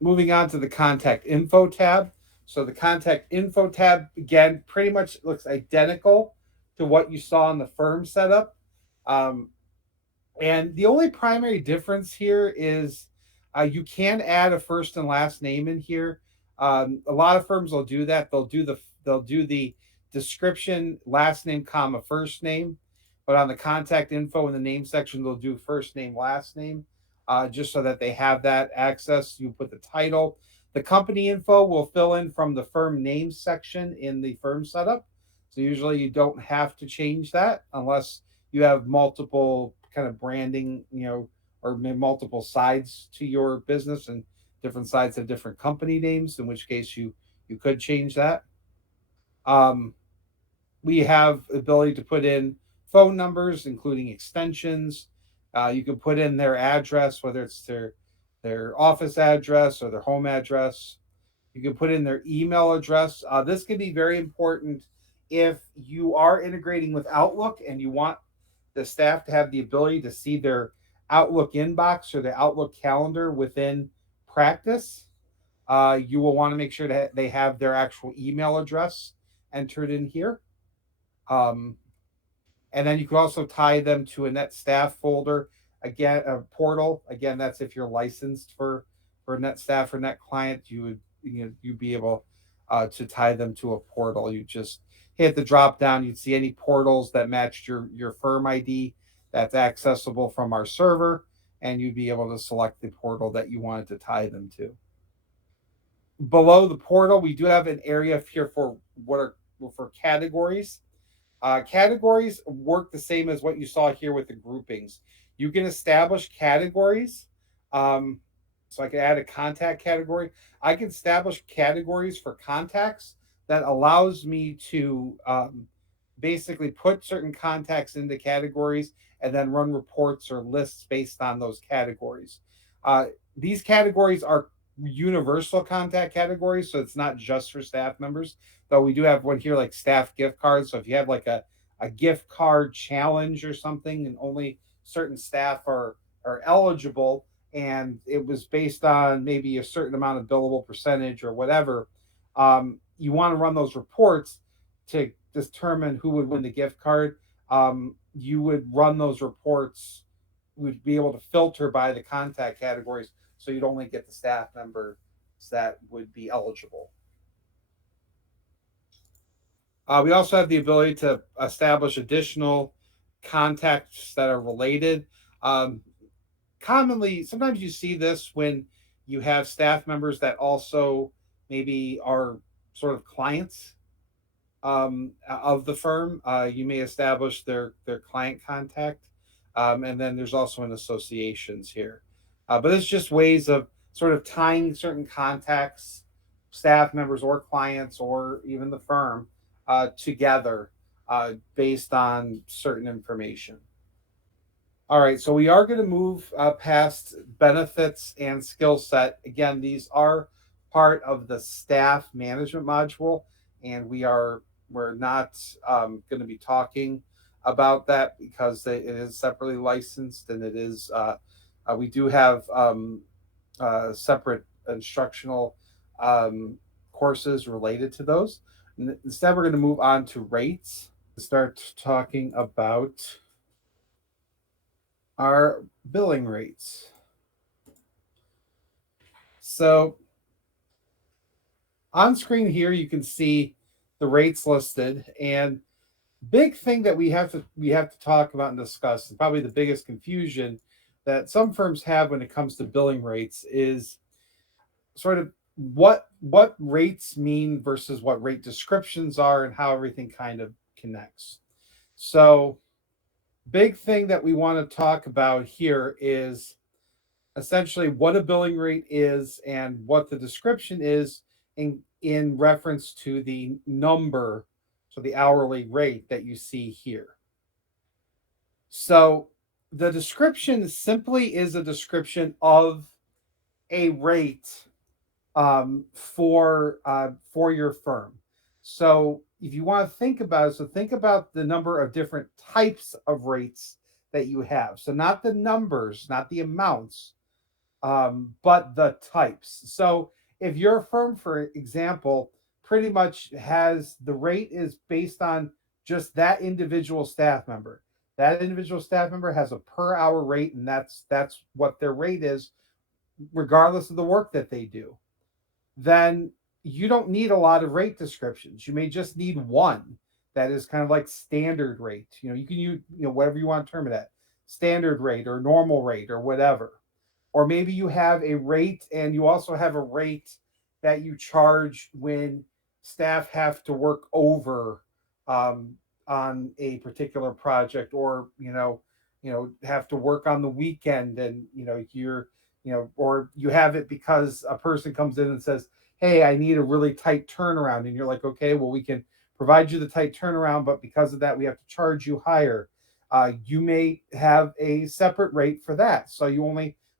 Moving on to the contact info tab. So the contact info tab, again, pretty much looks identical to what you saw in the firm setup. And the only primary difference here is you can add a first and last name in here. A lot of firms will do that. They'll do the description, last name, comma, first name. But on the contact info in the name section, they'll do first name, last name, just so that they have that access. You put the title. The company info will fill in from the firm name section in the firm setup. So usually you don't have to change that unless you have multiple kind of branding, or multiple sides to your business, and different sides have different company names, in which case you could change that. We have the ability to put in phone numbers, including extensions. You can put in their address, whether it's their office address or their home address. You can put in their email address. This can be very important if you are integrating with Outlook and you want the staff to have the ability to see their Outlook inbox or the Outlook calendar within practice. You will want to make sure that they have their actual email address entered in here. And then you can also tie them to a NetStaff folder, again, a portal. Again, that's if you're licensed for NetStaff or NetClient, you'd be able to tie them to a portal. You just hit the drop down, you'd see any portals that matched your firm ID that's accessible from our server, and you'd be able to select the portal that you wanted to tie them to. Below the portal, we do have an area here for categories. Categories work the same as what you saw here with the groupings. You can establish categories. So I can add a contact category. I can establish categories for contacts that allows me to basically put certain contacts into categories and then run reports or lists based on those categories. These categories are universal contact categories, so it's not just for staff members, though we do have one here like staff gift cards. So if you have like a gift card challenge or something and only certain staff are eligible, and it was based on maybe a certain amount of billable percentage or whatever, you want to run those reports to determine who would win the gift card. You would run those reports, would be able to filter by the contact categories, so you'd only get the staff members that would be eligible. We also have the ability to establish additional contacts that are related. Commonly, sometimes you see this when you have staff members that also maybe are sort of clients of the firm. You may establish their client contact, and then there's also an associations here. But it's just ways of sort of tying certain contacts, staff members or clients or even the firm together based on certain information. All right, so we are going to move past benefits and skill set. Again, these are part of the staff management module, and we're not going to be talking about that because it is separately licensed, and it is we do have separate instructional courses related to those. Instead, we're going to move on to rates. Start talking about our billing rates. So on screen here, you can see the rates listed. And big thing that we have to talk about and discuss, and probably the biggest confusion that some firms have when it comes to billing rates is sort of what rates mean versus what rate descriptions are and how everything kind of connects. So, big thing that we want to talk about here is essentially what a billing rate is and what the description is in reference to the number, so the hourly rate that you see here. So the description simply is a description of a rate for your firm. So if you want to think about it, so think about the number of different types of rates that you have. So not the numbers, not the amounts, but the types. So if your firm, for example, pretty much has the rate is based on just that individual staff member. That individual staff member has a per hour rate, and that's what their rate is, regardless of the work that they do. Then you don't need a lot of rate descriptions. You may just need one that is kind of like standard rate. You can use whatever you want to term it at, standard rate or normal rate or whatever. Or maybe you have a rate and you also have a rate that you charge when staff have to work over on a particular project, or have to work on the weekend, and or you have it because a person comes in and says, hey, I need a really tight turnaround, and you're like, okay, well, we can provide you the tight turnaround, but because of that we have to charge you higher. You may have a separate rate for that,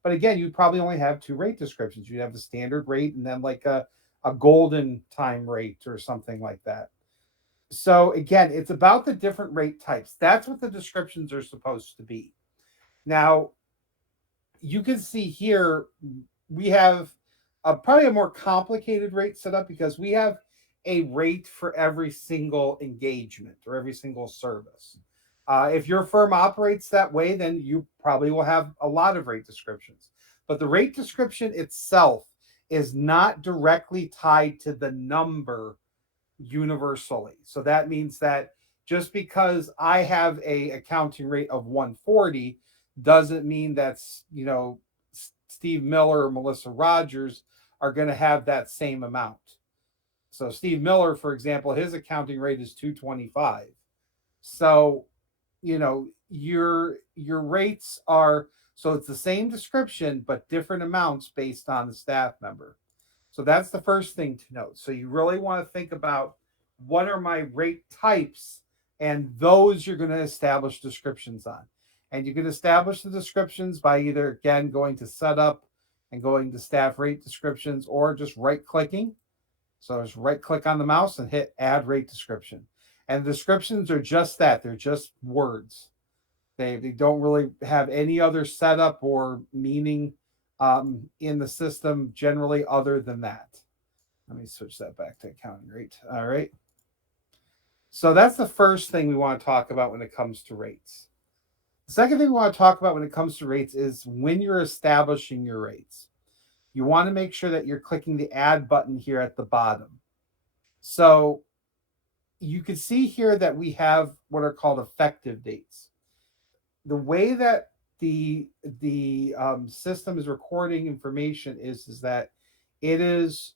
but again, you probably only have two rate descriptions. You have the standard rate and then like a golden time rate or something like that. So again, it's about the different rate types. That's what the descriptions are supposed to be. Now, you can see here we have probably a more complicated rate set up because we have a rate for every single engagement or every single service. If your firm operates that way, then you probably will have a lot of rate descriptions. But the rate description itself is not directly tied to the number universally. So that means that just because I have a accounting rate of 140 doesn't mean that's, Steve Miller or Melissa Rogers are going to have that same amount. So Steve Miller, for example, his accounting rate is 225. So, your rates are, so it's the same description but different amounts based on the staff member. So that's the first thing to note. So you really want to think about what are my rate types, and those you're going to establish descriptions on. And you can establish the descriptions by either, again, going to setup and going to staff rate descriptions, or just right clicking. So just right click on the mouse and hit add rate description. And the descriptions are just that. They're just words. They don't really have any other setup or meaning in the system generally other than that. Let me switch that back to accounting rate. All right. So that's the first thing we want to talk about when it comes to rates. The second thing we want to talk about when it comes to rates is when you're establishing your rates. You want to make sure that you're clicking the add button here at the bottom. So you can see here that we have what are called effective dates. The way that the system is recording information is that it is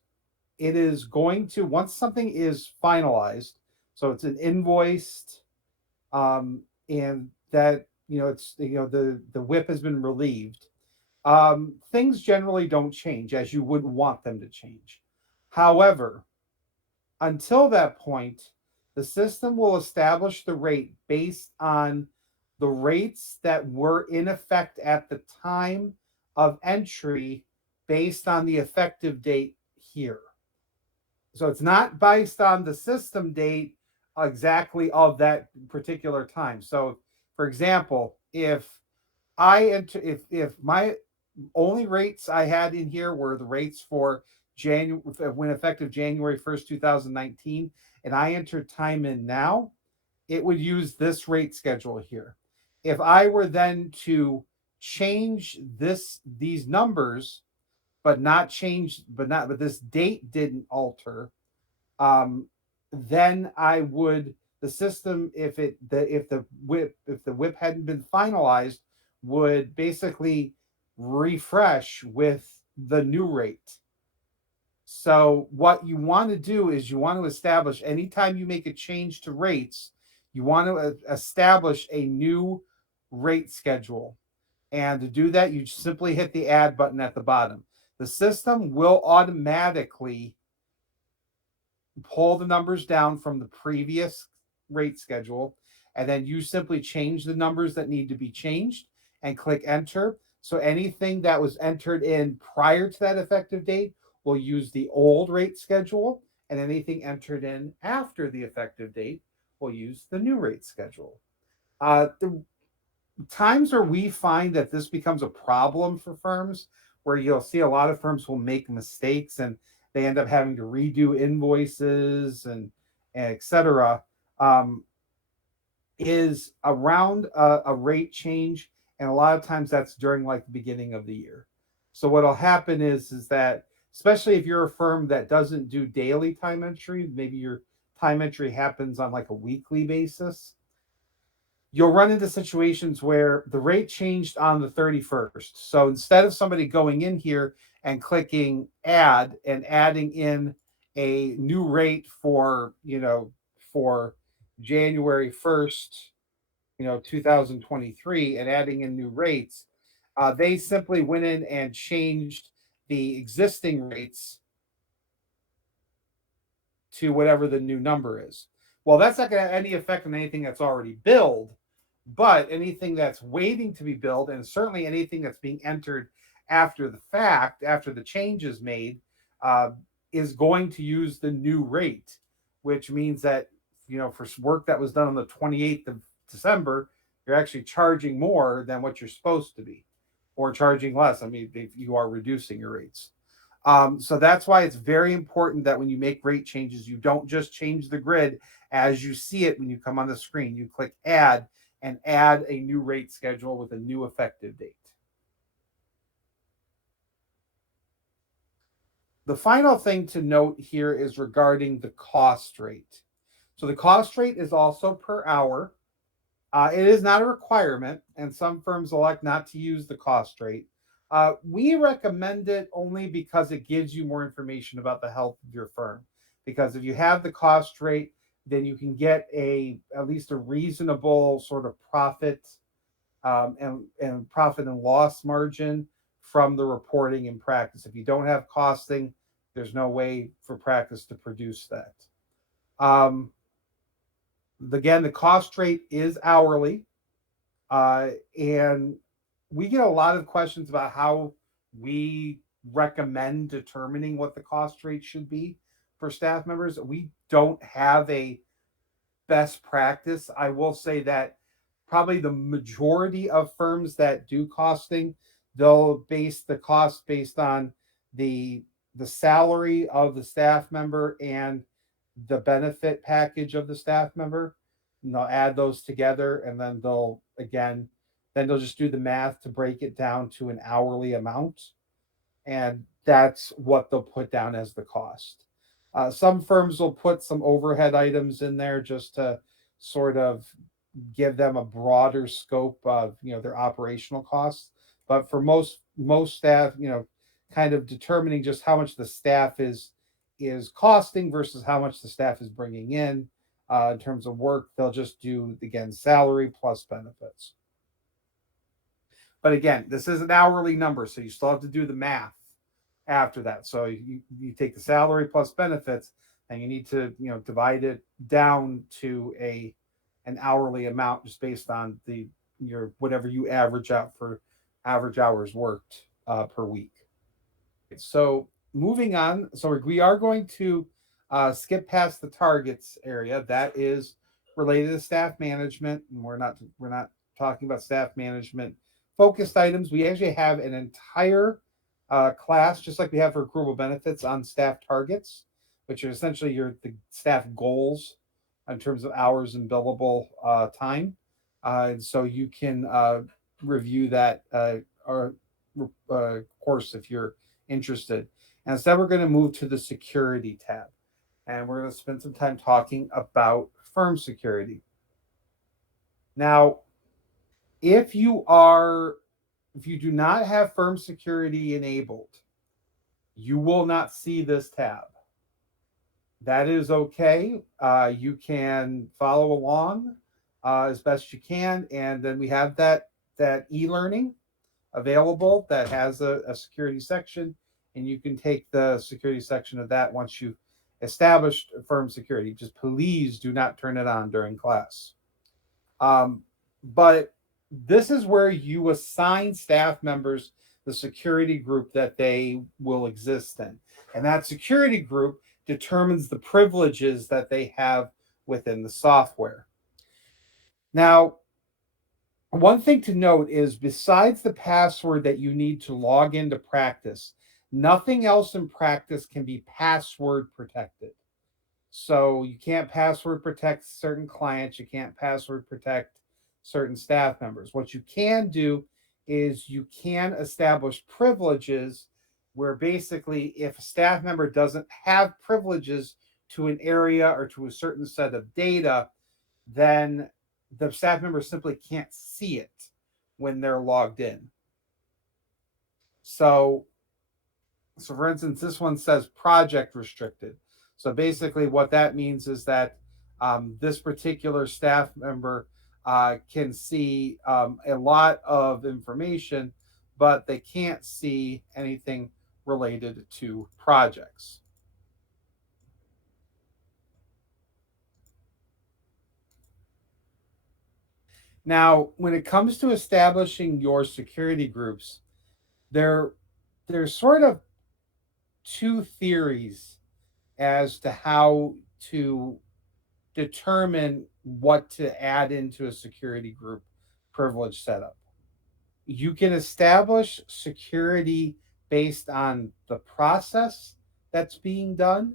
going to, once something is finalized, so it's an invoiced, and that it's the WIP has been relieved. Things generally don't change as you would want them to change. However, until that point, the system will establish the rate based on the rates that were in effect at the time of entry based on the effective date here. So it's not based on the system date exactly of that particular time. So, for example, if my only rates I had in here were the rates for January, when effective January 1st, 2019, and I entered time in now, it would use this rate schedule here. If I were then to change these numbers, but this date didn't alter, then I would the system, if the whip hadn't been finalized, would basically refresh with the new rate. So what you want to do is you want to establish, anytime you make a change to rates, you want to establish a new rate schedule. And to do that, you simply hit the add button at the bottom. The system will automatically pull the numbers down from the previous rate schedule, and then you simply change the numbers that need to be changed and click enter. So anything that was entered in prior to that effective date will use the old rate schedule, and anything entered in after the effective date will use the new rate schedule. The times where we find that this becomes a problem for firms, where you'll see a lot of firms will make mistakes and they end up having to redo invoices and et cetera, um, is around a rate change. And a lot of times that's during like the beginning of the year. So what'll happen is that, especially if you're a firm that doesn't do daily time entry, maybe your time entry happens on like a weekly basis, you'll run into situations where the rate changed on the 31st. So instead of somebody going in here and clicking add and adding in a new rate for, for January 1st, 2023, and adding in new rates, they simply went in and changed the existing rates to whatever the new number is. Well, that's not going to have any effect on anything that's already billed, but anything that's waiting to be billed, and certainly anything that's being entered after the fact, after the change is made, uh, is going to use the new rate, which means that, for work that was done on the 28th of December, you're actually charging more than what you're supposed to be, or charging less. I mean, if you are reducing your rates. So that's why it's very important that when you make rate changes, you don't just change the grid as you see it when you come on the screen. You click add and add a new rate schedule with a new effective date. The final thing to note here is regarding the cost rate. So the cost rate is also per hour. It is not a requirement, and some firms elect not to use the cost rate. We recommend it only because it gives you more information about the health of your firm. Because if you have the cost rate, then you can get at least a reasonable sort of profit, and profit and loss margin from the reporting in practice. If you don't have costing, there's no way for practice to produce that. Um, again, the cost rate is hourly. And we get a lot of questions about how we recommend determining what the cost rate should be for staff members. We don't have a best practice. I will say that probably the majority of firms that do costing, they'll base the cost based on the salary of the staff member and the benefit package of the staff member, and they'll add those together, and then they'll just do the math to break it down to an hourly amount, and that's what they'll put down as the cost. Some firms will put some overhead items in there just to sort of give them a broader scope of their operational costs. But for most staff, kind of determining just how much the staff is costing versus how much the staff is bringing in terms of work, they'll just do, again, salary plus benefits. But again, this is an hourly number, so you still have to do the math after that. So you take the salary plus benefits, and you need to divide it down to an hourly amount just based on your whatever you average out for average hours worked per week. So moving on, so we are going to skip past the targets area. That is related to staff management, and we're not talking about staff management focused items. We actually have an entire class, just like we have for accruable benefits, on staff targets, which are essentially the staff goals in terms of hours and billable time. And so you can review that course if you're interested. And instead, we're going to move to the security tab. and we're going to spend some time talking about firm security. Now, if you do not have firm security enabled, you will not see this tab. That is okay. You can follow along as best you can, and then we have that e-learning available that has a security section, and you can take the security section of that once you've established firm security. Just please do not turn it on during class. But this is where you assign staff members the security group that they will exist in. And that security group determines the privileges that they have within the software. Now, one thing to note is besides the password that you need to log into practice, nothing else in practice can be password protected. So you can't password protect certain clients, you can't password protect certain staff members. What you can do is you can establish privileges where basically if a staff member doesn't have privileges to an area or to a certain set of data, then the staff member simply can't see it when they're logged in. So for instance, this one says project restricted. So basically, what that means is that this particular staff member can see a lot of information, but they can't see anything related to projects. Now, when it comes to establishing your security groups, there's sort of two theories as to how to determine what to add into a security group privilege setup. You can establish security based on the process that's being done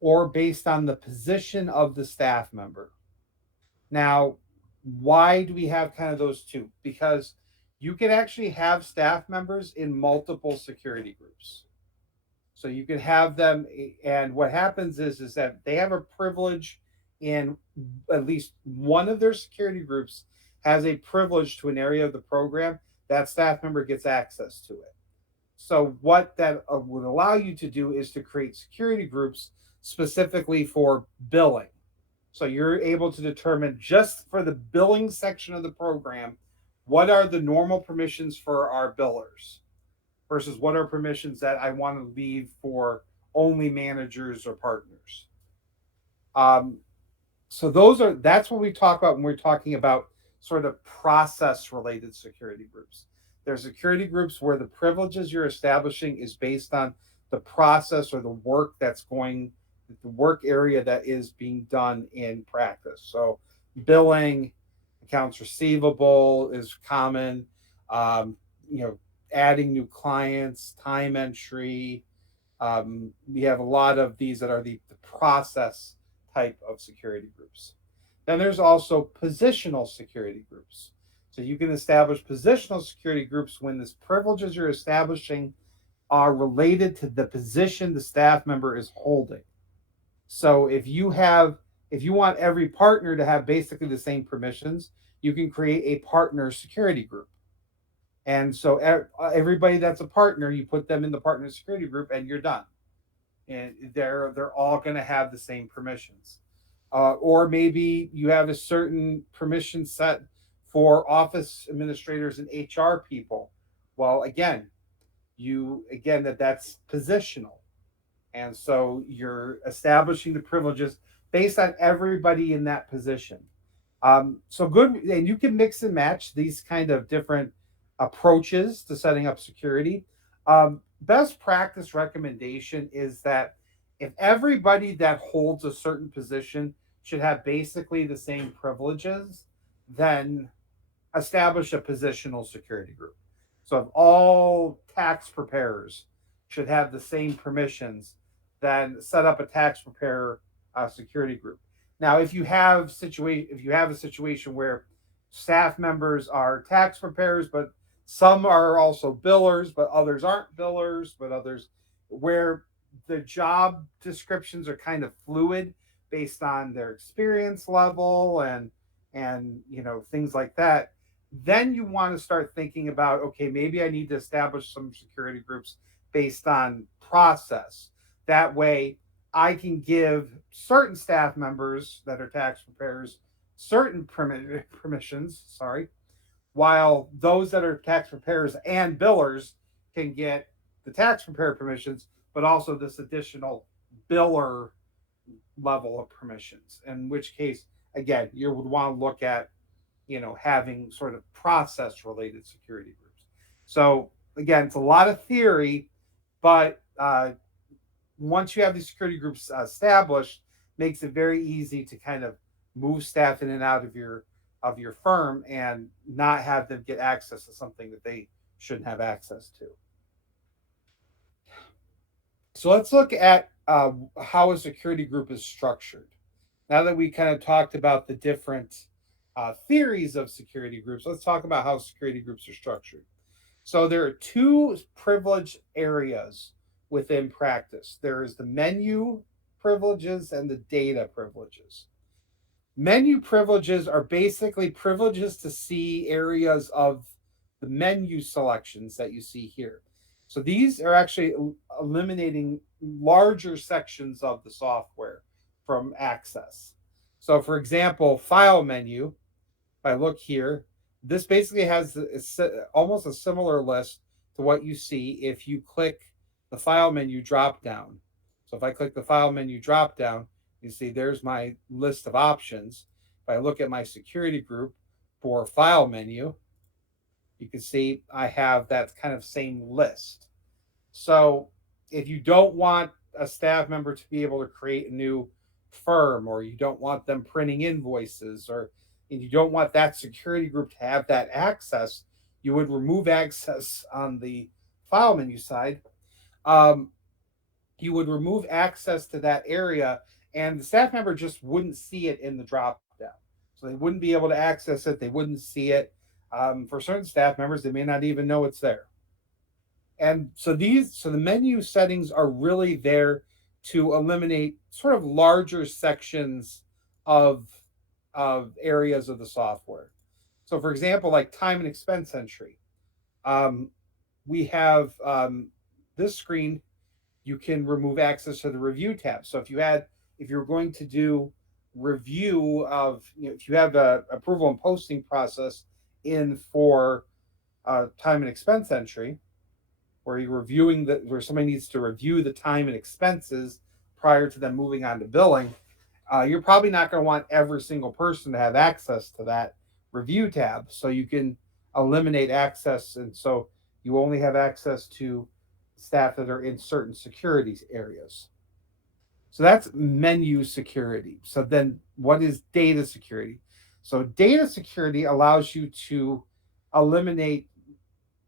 or based on the position of the staff member. Now, why do we have kind of those two? Because you can actually have staff members in multiple security groups. So you can have them, and what happens is that they have a privilege in at least one of their security groups has a privilege to an area of the program. That staff member gets access to it. So what that would allow you to do is to create security groups specifically for billing. So you're able to determine just for the billing section of the program, what are the normal permissions for our billers versus what are permissions that I want to leave for only managers or partners. So that's what we talk about when we're talking about sort of process related security groups. There's security groups where the privileges you're establishing is based on the process or the work the work area that is being done in practice. So billing, accounts receivable is common. You know, adding new clients, time entry. We have a lot of these that are the process type of security groups. Then there's also positional security groups. So you can establish positional security groups when the privileges you're establishing are related to the position the staff member is holding. So if you want every partner to have basically the same permissions, you can create a partner security group. And so everybody that's a partner, you put them in the partner security group and you're done. And they're all going to have the same permissions. Or maybe you have a certain permission set for office administrators and HR people. Well, again, that's positional. And so you're establishing the privileges based on everybody in that position. So good, and you can mix and match these kind of different approaches to setting up security. Best practice recommendation is that if everybody that holds a certain position should have basically the same privileges, then establish a positional security group. So if all tax preparers should have the same permissions, then set up a tax preparer security group. Now, if you have a situation where staff members are tax preparers, but some are also billers, but others aren't billers, but others where the job descriptions are kind of fluid based on their experience level and things like that. Then you want to start thinking about, okay, maybe I need to establish some security groups based on process. That way I can give certain staff members that are tax preparers certain permissions, sorry, while those that are tax preparers and billers can get the tax preparer permissions, but also this additional biller level of permissions. In which case, again, you would want to look at, having sort of process related security groups. So again, it's a lot of theory, but once you have these security groups established, makes it very easy to kind of move staff in and out of your firm and not have them get access to something that they shouldn't have access to. So let's look at how a security group is structured. Now that we kind of talked about the different theories of security groups, let's talk about how security groups are structured. So there are two privilege areas within practice. There is the menu privileges and the data privileges. Menu privileges are basically privileges to see areas of the menu selections that you see here. So these are actually eliminating larger sections of the software from access. So for example, file menu, if I look here, this basically has almost a similar list to what you see if you click the file menu drop down. So if I click the file menu drop down, you see there's my list of options. If I look at my security group for file menu, you can see I have that kind of same list. So if you don't want a staff member to be able to create a new firm, or you don't want them printing invoices, or and you don't want that security group to have that access, you would remove access on the file menu side. Um, you would remove access to that area, and the staff member just wouldn't see it in the drop down. So they wouldn't be able to access it. They wouldn't see it. For certain staff members, they may not even know it's there. And so the menu settings are really there to eliminate sort of larger sections of areas of the software. So for example, like time and expense entry, um, we have this screen. You can remove access to the review tab. So if you're going to do review of, if you have a approval and posting process in for time and expense entry, where you're reviewing where somebody needs to review the time and expenses prior to them moving on to billing, you're probably not going to want every single person to have access to that review tab. So you can eliminate access, and so you only have access to staff that are in certain security areas. So that's menu security. So then what is data security? So data security allows you to eliminate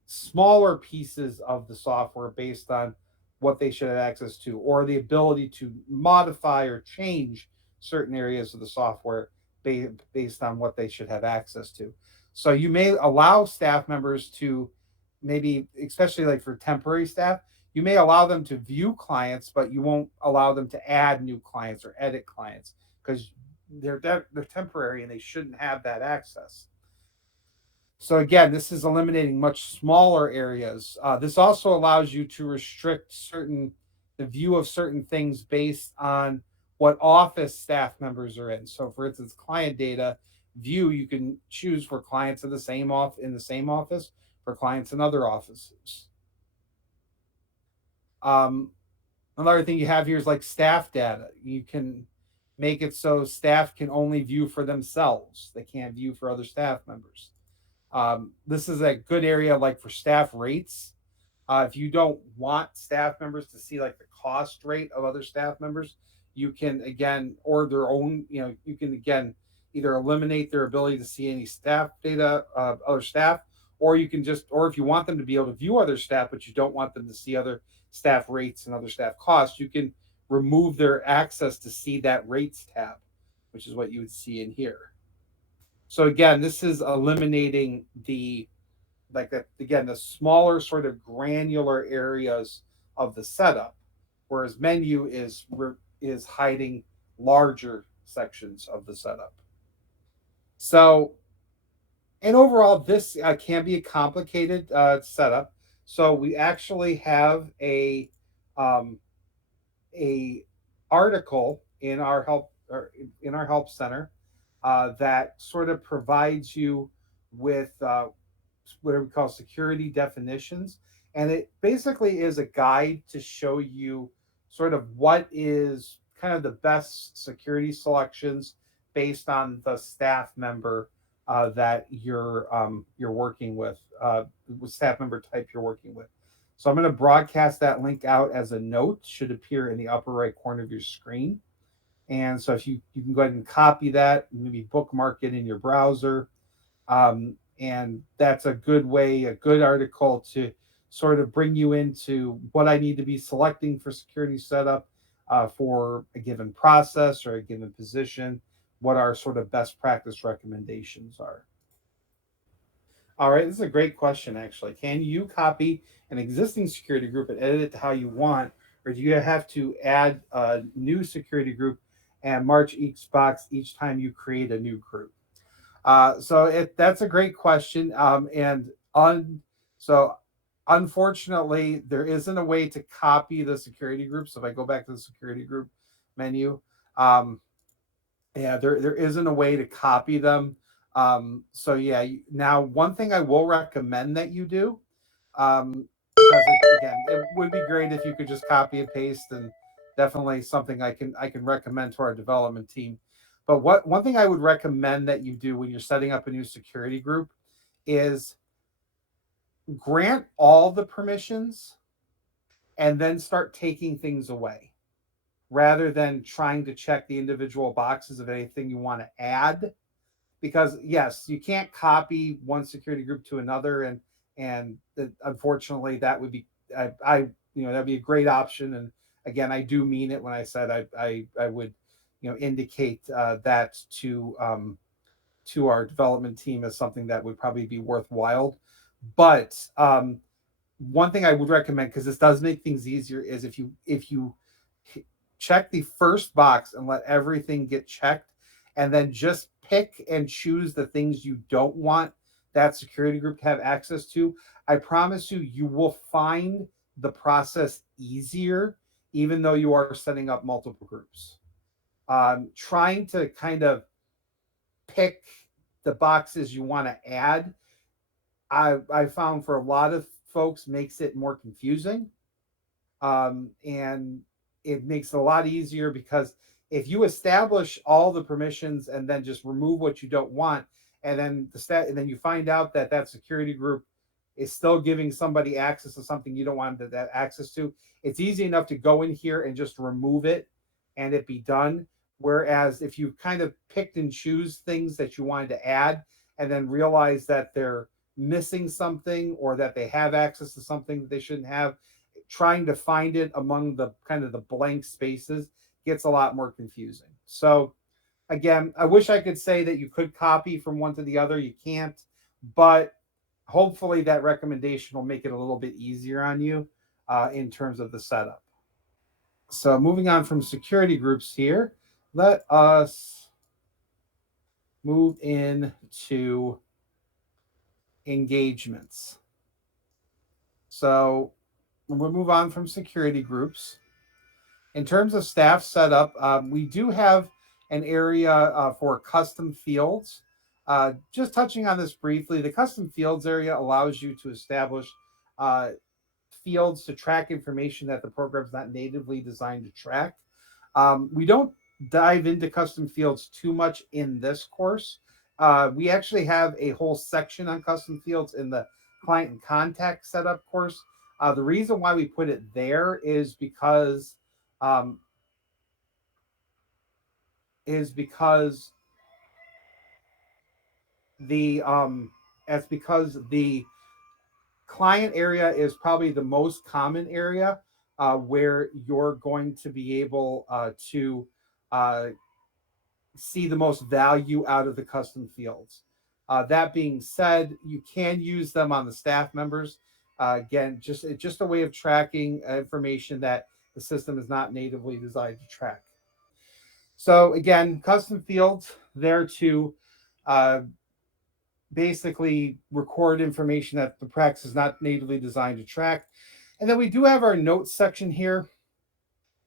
smaller pieces of the software based on what they should have access to, or the ability to modify or change certain areas of the software based on what they should have access to. So you may allow staff members to, maybe especially like for temporary staff, you may allow them to view clients, but you won't allow them to add new clients or edit clients because they're temporary and they shouldn't have that access. So again, this is eliminating much smaller areas. This also allows you to restrict the view of certain things based on what office staff members are in. So for instance, client data view, you can choose for clients in the same office, for clients in other offices. Another thing you have here is like staff data. You can make it so staff can only view for themselves. They can't view for other staff members. This is a good area like for staff rates. If you don't want staff members to see like the cost rate of other staff members, you can again, or their own, you can again either eliminate their ability to see any staff data of other staff, or you can or if you want them to be able to view other staff, but you don't want them to see other staff rates and other staff costs, you can remove their access to see that rates tab, which is what you would see in here. So again, this is eliminating the smaller sort of granular areas of the setup, whereas menu is hiding larger sections of the setup. So, and overall, this can be a complicated setup. So we actually have um, a article in our help center that sort of provides you with what we call security definitions, and it basically is a guide to show you sort of what is kind of the best security selections based on the staff member that you're working with staff member type you're working with. So I'm going to broadcast that link out as a note, should appear in the upper right corner of your screen. And so if you can go ahead and copy that, maybe bookmark it in your browser. And that's a good way, a good article to sort of bring you into what I need to be selecting for security setup for a given process or a given position, what our sort of best practice recommendations are. All right, this is a great question, actually. Can you copy an existing security group and edit it to how you want, or do you have to add a new security group and march each box each time you create a new group? That's a great question. So unfortunately, there isn't a way to copy the security group. So if I go back to the security group menu, um, yeah, there isn't a way to copy them. So yeah, now one thing I will recommend that you do, because again, it would be great if you could just copy and paste, and definitely something I can recommend to our development team. But what one thing I would recommend that you do when you're setting up a new security group is grant all the permissions and then start taking things away rather than trying to check the individual boxes of anything you want to add, because yes, you can't copy one security group to another, and unfortunately that would be I that'd be a great option. And again, I do mean it when I said I would indicate that to our development team as something that would probably be worthwhile. But one thing I would recommend, because this does make things easier, is if you check the first box and let everything get checked, and then just pick and choose the things you don't want that security group to have access to. I promise you will find the process easier, even though you are setting up multiple groups. Trying to kind of pick the boxes you want to add, I found for a lot of folks makes it more confusing. And it makes it a lot easier, because if you establish all the permissions and then just remove what you don't want, and then and then you find out that that security group is still giving somebody access to something you don't want that access to, it's easy enough to go in here and just remove it and it be done. Whereas if you kind of picked and choose things that you wanted to add and then realize that they're missing something or that they have access to something that they shouldn't have, trying to find it among the kind of the blank spaces gets a lot more confusing. So again, I wish I could say that you could copy from one to the other. You can't, but hopefully that recommendation will make it a little bit easier on you in terms of the setup. So moving on from security groups here, let us move into engagements. So we'll move on from security groups. In terms of staff setup, we do have an area for custom fields. Just touching on this briefly, the custom fields area allows you to establish uh, fields to track information that the program's not natively designed to track. We don't dive into custom fields too much in this course. We actually have a whole section on custom fields in the client and contact setup course. The reason why we put it there um, is because the it's because the client area is probably the most common area where you're going to be able to uh, see the most value out of the custom fields. That being said, you can use them on the staff members. Again, just a way of tracking information that the system is not natively designed to track. So again, custom fields there to uh, basically record information that the practice is not natively designed to track. And then we do have our notes section here.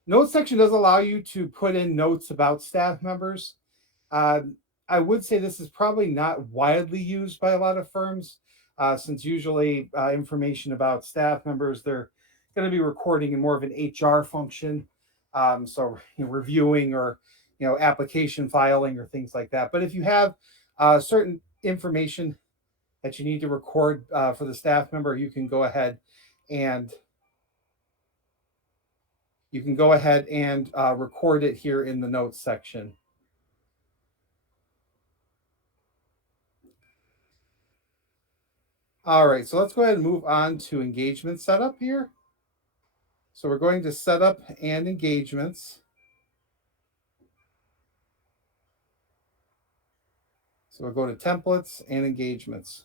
Notes section does allow you to put in notes about staff members. Uh, I would say this is probably not widely used by a lot of firms, since usually information about staff members, they're going to be recording in more of an HR function. So reviewing or application filing or things like that. But if you have certain information that you need to record for the staff member, you can go ahead and record it here in the notes section. All right, so let's go ahead and move on to engagement setup here. So we're going to setup and engagements. So we'll go to templates and engagements.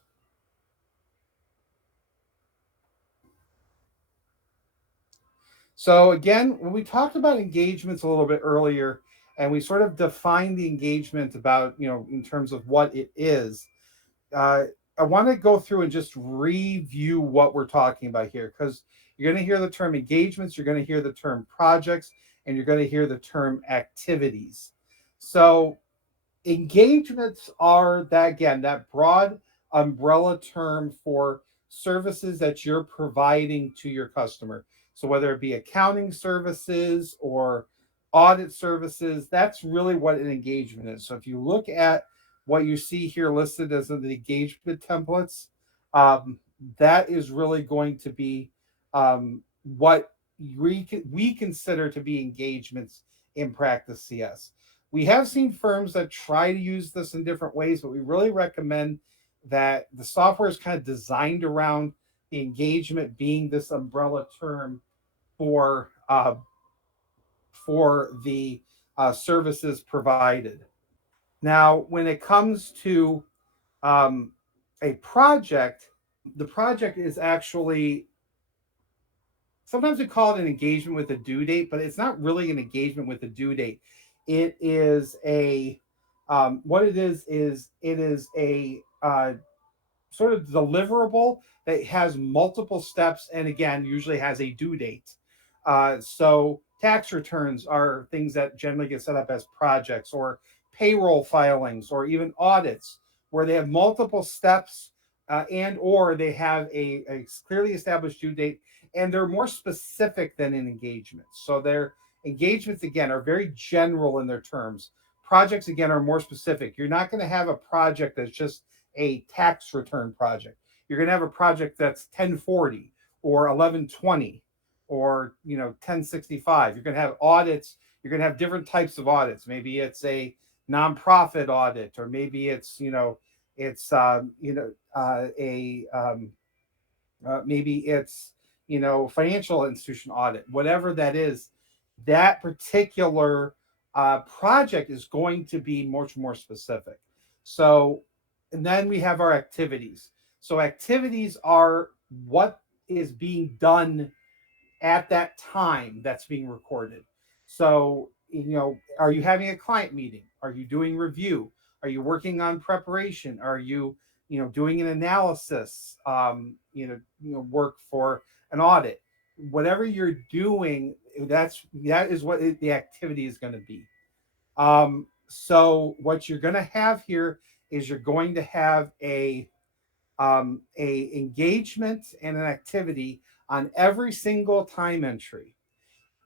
So again, when we talked about engagements a little bit earlier, and we sort of defined the engagement about, in terms of what it is, I want to go through and just review what we're talking about here, because you're going to hear the term engagements, you're going to hear the term projects, and you're going to hear the term activities. So engagements are that broad umbrella term for services that you're providing to your customer. So whether it be accounting services or audit services, that's really what an engagement is. So if you look at what you see here listed as the engagement templates, that is really going to be what we consider to be engagements in Practice CS. We have seen firms that try to use this in different ways, but we really recommend that the software is kind of designed around the engagement being this umbrella term for the services provided. Now, when it comes to a project, the project is actually, sometimes we call it an engagement with a due date, but it's not really an engagement with a due date. It is what it is it is a sort of deliverable that has multiple steps and again usually has a due date. So tax returns are things that generally get set up as projects, or payroll filings, or even audits where they have multiple steps, and or they have a clearly established due date, and they're more specific than an engagement. So their engagements again are very general in their terms. Projects again are more specific. You're not going to have a project that's just a tax return project. You're going to have a project that's 1040 or 1120 or 1065. You're going to have audits. You're going to have different types of audits. Maybe it's a nonprofit audit, or maybe it's maybe it's financial institution audit. Whatever that is, that particular project is going to be much more specific. So, and then we have our activities. So activities are what is being done at that time that's being recorded. So, are you having a client meeting? Are you doing review? Are you working on preparation? Are you, doing an analysis, work for an audit? Whatever you're doing, that is what the activity is going to be. So what you're going to have here is you're going to have a engagement and an activity on every single time entry.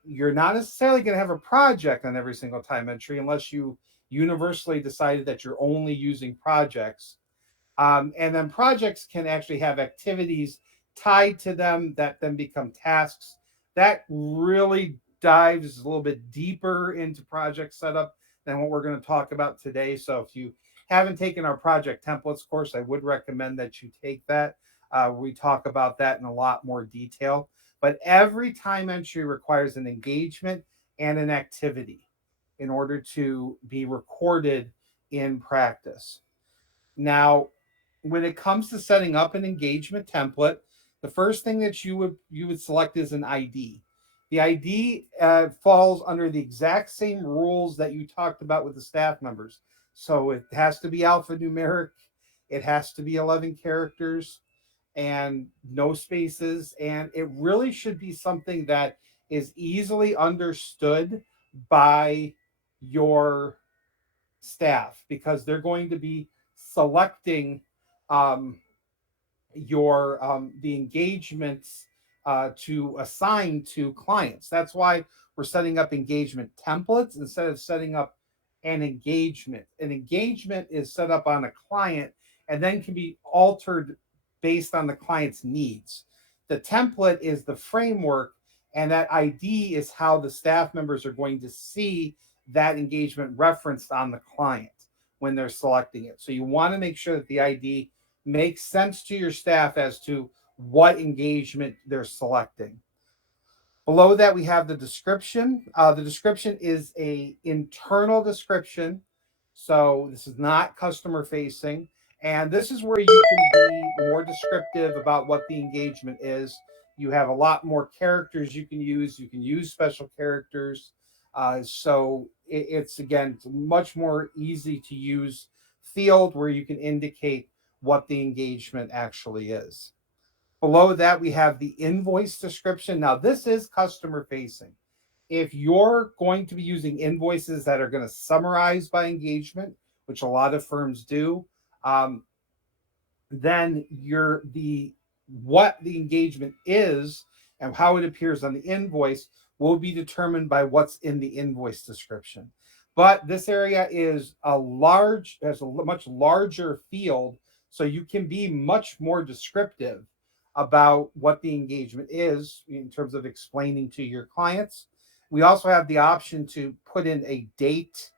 You're not necessarily going to have a project on every single time entry unless you universally decided that you're only using projects. And then projects can actually have activities tied to them that then become tasks. That really dives a little bit deeper into project setup than what we're going to talk about today. So if you haven't taken our project templates course, I would recommend that you take that. We talk about that in a lot more detail. But every time entry requires an engagement and an activity in order to be recorded in practice. Now, when it comes to setting up an engagement template, the first thing that you would select is an ID. The ID falls under the exact same rules that you talked about with the staff members. So it has to be alphanumeric, it has to be 11 characters, and no spaces. And it really should be something that is easily understood by your staff, because they're going to be selecting um, your the engagements to assign to clients. That's why we're setting up engagement templates instead of setting up an engagement. An engagement is set up on a client and then can be altered based on the client's needs. The template is the framework, and that ID is how the staff members are going to see that engagement referenced on the client when they're selecting it. So you want to make sure that the ID makes sense to your staff as to what engagement they're selecting. Below that, we have the description. The description is a internal description, so this is not customer facing. And this is where you can be more descriptive about what the engagement is. You have a lot more characters you can use. You can use special characters. So it's again, it's a much more easy to use field where you can indicate what the engagement actually is. Below that, we have the invoice description. Now, this is customer facing. If you're going to be using invoices that are going to summarize by engagement, which a lot of firms do, um, then the what the engagement is and how it appears on the invoice will be determined by what's in the invoice description. But this area is has a much larger field, so you can be much more descriptive about what the engagement is in terms of explaining to your clients. We also have the option to put in a date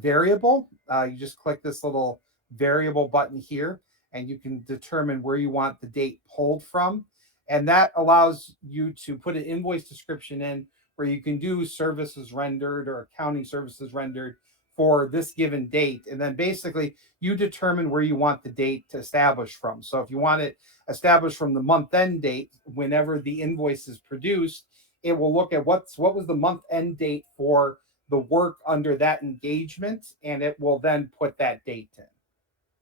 variable. You just click this little variable button here, and you can determine where you want the date pulled from. And that allows you to put an invoice description in where you can do services rendered or accounting services rendered for this given date. And then basically you determine where you want the date to establish from. So if you want it established from the month end date, whenever the invoice is produced, it will look at what was the month end date for the work under that engagement, and it will then put that date in.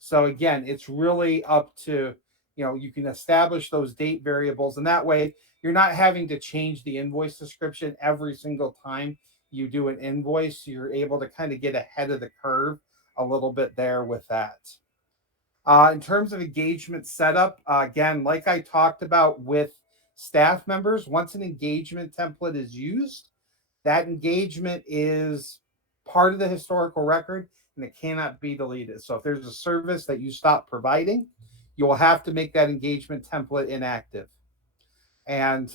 So again, it's really up to, you can establish those date variables, and that way you're not having to change the invoice description every single time you do an invoice. You're able to kind of get ahead of the curve a little bit there with that. In terms of engagement setup, again, like I talked about with staff members, once an engagement template is used, that engagement is part of the historical record and it cannot be deleted. So if there's a service that you stop providing, you will have to make that engagement template inactive. And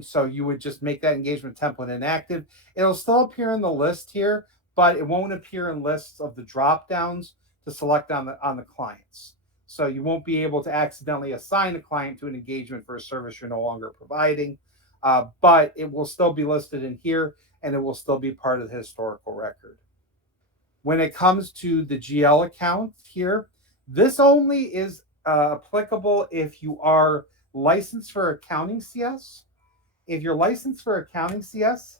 so you would just make that engagement template inactive. It'll still appear in the list here, but it won't appear in lists of the drop downs to select on the clients. So you won't be able to accidentally assign a client to an engagement for a service you're no longer providing, but it will still be listed in here and it will still be part of the historical record. When it comes to the GL account here, this only is applicable if you are licensed for accounting CS. If you're licensed for accounting CS,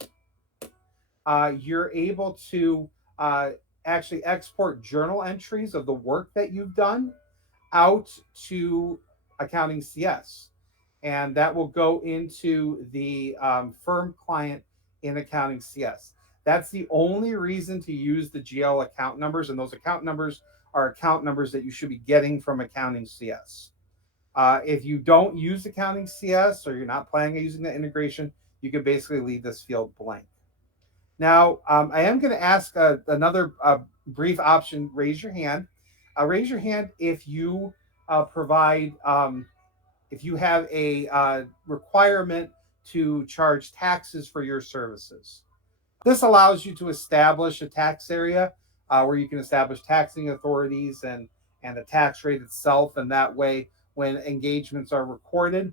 you're able to actually export journal entries of the work that you've done out to accounting CS. And that will go into the firm client in accounting CS. That's the only reason to use the GL account numbers. And those account numbers are account numbers that you should be getting from accounting CS. If you don't use accounting CS or you're not planning on using that integration, you can basically leave this field blank. Now, I am going to ask another brief option. Raise your hand. Raise your hand if you provide, if you have a requirement to charge taxes for your services. This allows you to establish a tax area where you can establish taxing authorities and the tax rate itself. And that way, when engagements are recorded,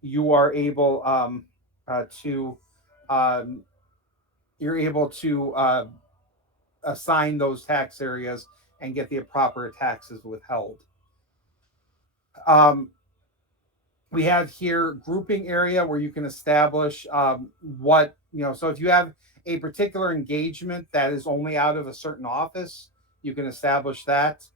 you are able to you're able to assign those tax areas and get the proper taxes withheld. Um, We have here grouping area where you can establish what, so if you have a particular engagement that is only out of a certain office, you can establish that.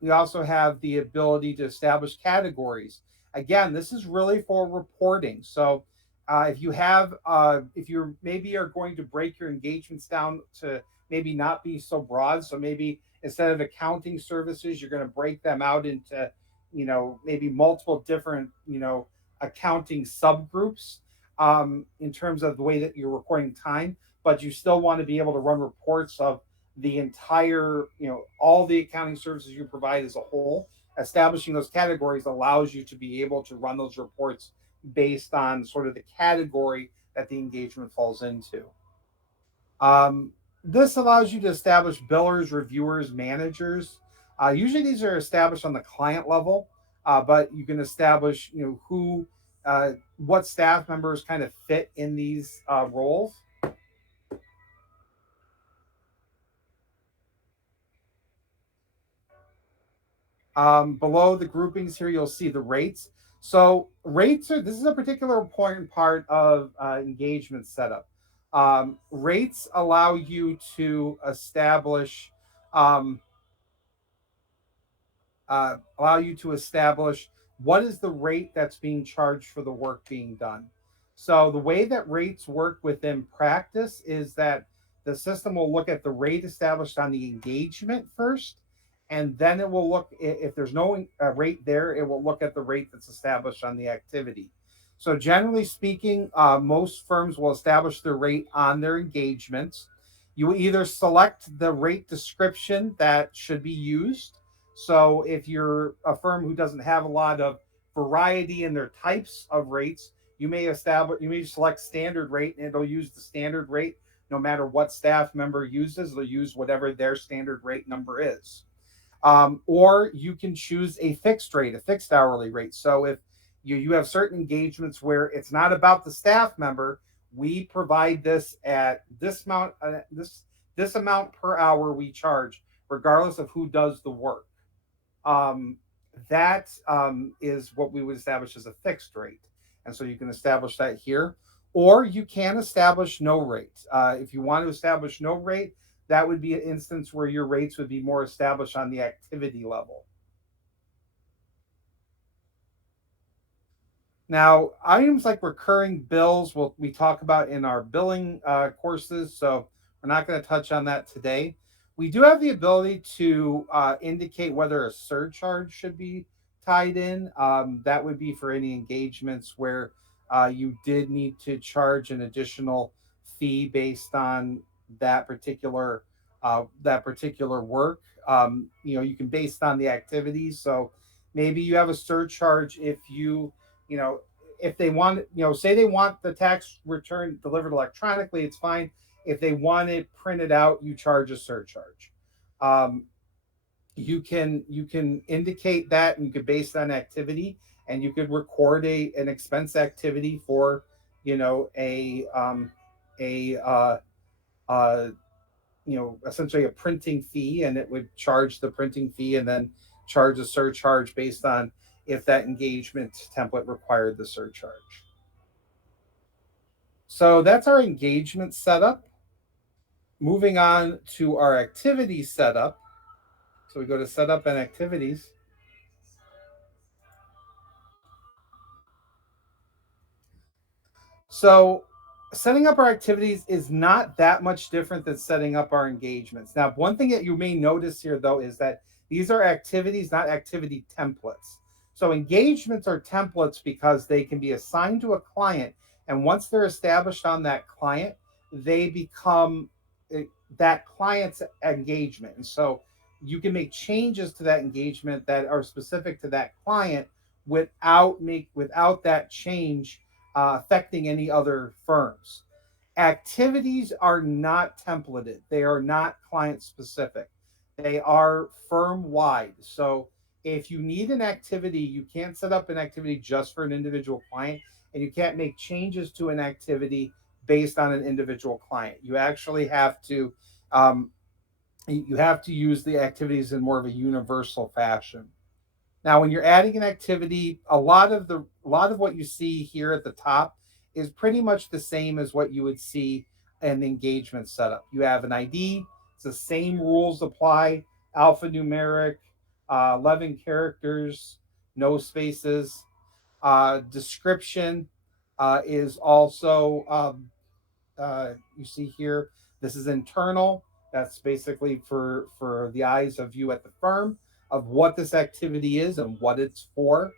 We also have the ability to establish categories. Again, this is really for reporting. So if you maybe are going to break your engagements down to maybe not be so broad, so maybe instead of accounting services, you're going to break them out into maybe multiple different accounting subgroups in terms of the way that you're recording time, but you still want to be able to run reports of the entire, all the accounting services you provide as a whole. Establishing those categories allows you to be able to run those reports based on sort of the category that the engagement falls into. Um, this allows you to establish billers, reviewers, managers. Usually, these are established on the client level, but you can establish, what staff members kind of fit in these roles. Below the groupings here, you'll see the rates. So this is a particular important part of engagement setup. Rates um, allow you to establish what is the rate that's being charged for the work being done. So the way that rates work within practice is that the system will look at the rate established on the engagement first, and then it will look, if there's no rate there, it will look at the rate that's established on the activity. So generally speaking, most firms will establish their rate on their engagements. You will either select the rate description that should be used. So if you're a firm who doesn't have a lot of variety in their types of rates, you may select standard rate, and it'll use the standard rate no matter what staff member uses. They'll use whatever their standard rate number is. Or you can choose a fixed rate, a fixed hourly rate. So if you have certain engagements where it's not about the staff member, we provide this at this amount per hour we charge, regardless of who does the work. Um, that is what we would establish as a fixed rate. And so you can establish that here, or you can establish no rate. If you want to establish no rate, that would be an instance where your rates would be more established on the activity level. Now, items like recurring bills, we talk about in our billing courses, so we're not going to touch on that today. We do have the ability to indicate whether a surcharge should be tied in. That would be for any engagements where you did need to charge an additional fee based on that particular work. You can based on the activities. So maybe you have a surcharge if you know, if they want, say they want the tax return delivered electronically, it's fine. If they want it printed out, you charge a surcharge. Um, you can indicate that, and you could base that on activity, and you could record an expense activity for a uh, essentially a printing fee, and it would charge the printing fee and then charge a surcharge based on if that engagement template required the surcharge. So that's our engagement setup. Moving on to our activity setup. So we go to setup and activities. So setting up our activities is not that much different than setting up our engagements. Now, one thing that you may notice here, though, is that these are activities, not activity templates. So engagements are templates because they can be assigned to a client, and once they're established on that client, they become eh, that client's engagement. And so you can make changes to that engagement that are specific to that client without that change affecting any other firms. Activities are not templated, they are not client specific, they are firm wide. So if you need an activity, you can't set up an activity just for an individual client, and you can't make changes to an activity based on an individual client. You have to use the activities in more of a universal fashion. Now, when you're adding an activity, a lot of what you see here at the top is pretty much the same as what you would see in the engagement setup. You have an ID, it's the same rules apply, alphanumeric, 11 characters, no spaces. Description is also you see here. This is internal. That's basically for the eyes of you at the firm of what this activity is and what it's for.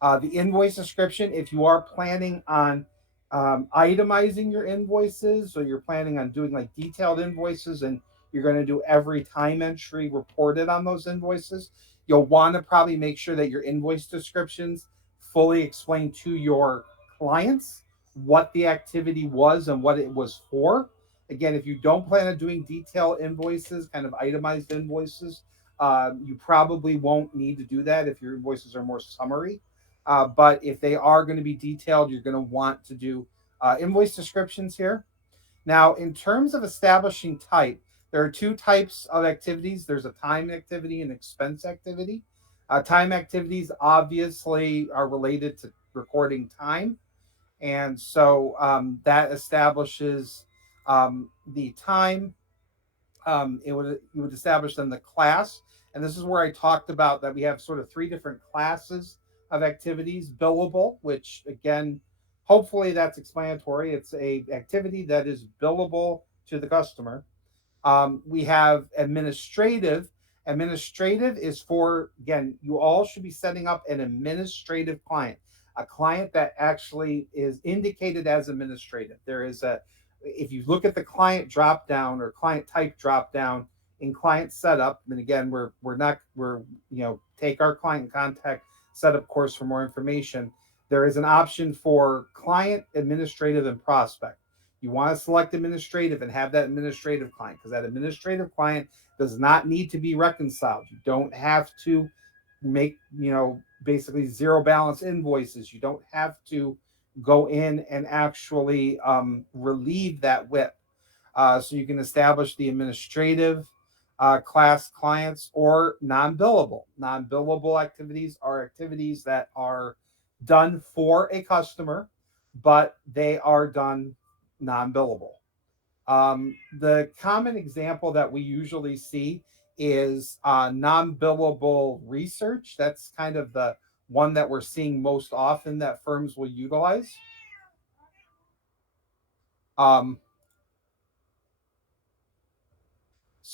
The invoice description, if you are planning on itemizing your invoices, so you're planning on doing like detailed invoices and you're going to do every time entry reported on those invoices, you'll want to probably make sure that your invoice descriptions fully explain to your clients what the activity was and what it was for. Again, if you don't plan on doing detailed invoices, kind of itemized invoices, you probably won't need to do that if your invoices are more summary. But if they are going to be detailed, you're going to want to do invoice descriptions here. Now, in terms of establishing type, there are two types of activities. There's a time activity and expense activity. Time activities obviously are related to recording time. And so that establishes the time. You would establish then the class, and this is where I talked about that we have sort of three different classes of activities. Billable, which again, hopefully that's explanatory. It's a activity that is billable to the customer. We have administrative. Administrative is for, again, you all should be setting up an administrative client, a client that actually is indicated as administrative. There is a, if you look at the client drop down or client type drop down in client setup, and again, we're not, take our client contact setup course for more information. There is an option for client, administrative, and prospect. You want to select administrative and have that administrative client because that administrative client does not need to be reconciled. You don't have to make, basically zero balance invoices. You don't have to go in and actually relieve that WIP. So you can establish the administrative class clients or non-billable. Non-billable activities are activities that are done for a customer, but they are done non-billable. The common example that we usually see is non-billable research. That's kind of the one that we're seeing most often that firms will utilize. Um,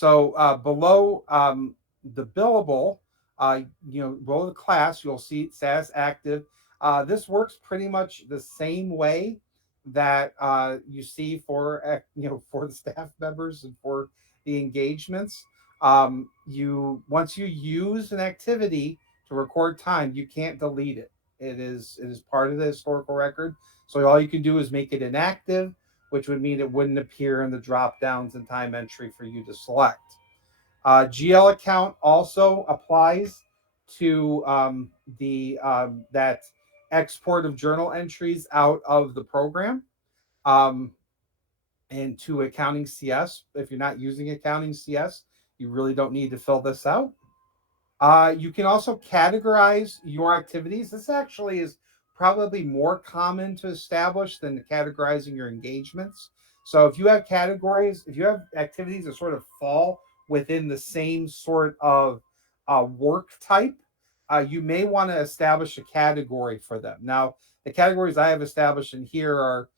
below the billable, below the class, you'll see status active. This works pretty much the same way that you see for for the staff members and for the engagements. You once you use an activity to record time, you can't delete it. It is part of the historical record. So all you can do is make it inactive, which would mean it wouldn't appear in the drop downs and time entry for you to select. GL account also applies to the that export of journal entries out of the program um, and to accounting CS. If you're not using accounting CS, you really don't need to fill this out. You can also categorize your activities. This actually is probably more common to establish than categorizing your engagements. So if you have categories, if you have activities that sort of fall within the same sort of work type, you may want to establish a category for them. Now, the categories I have established in here are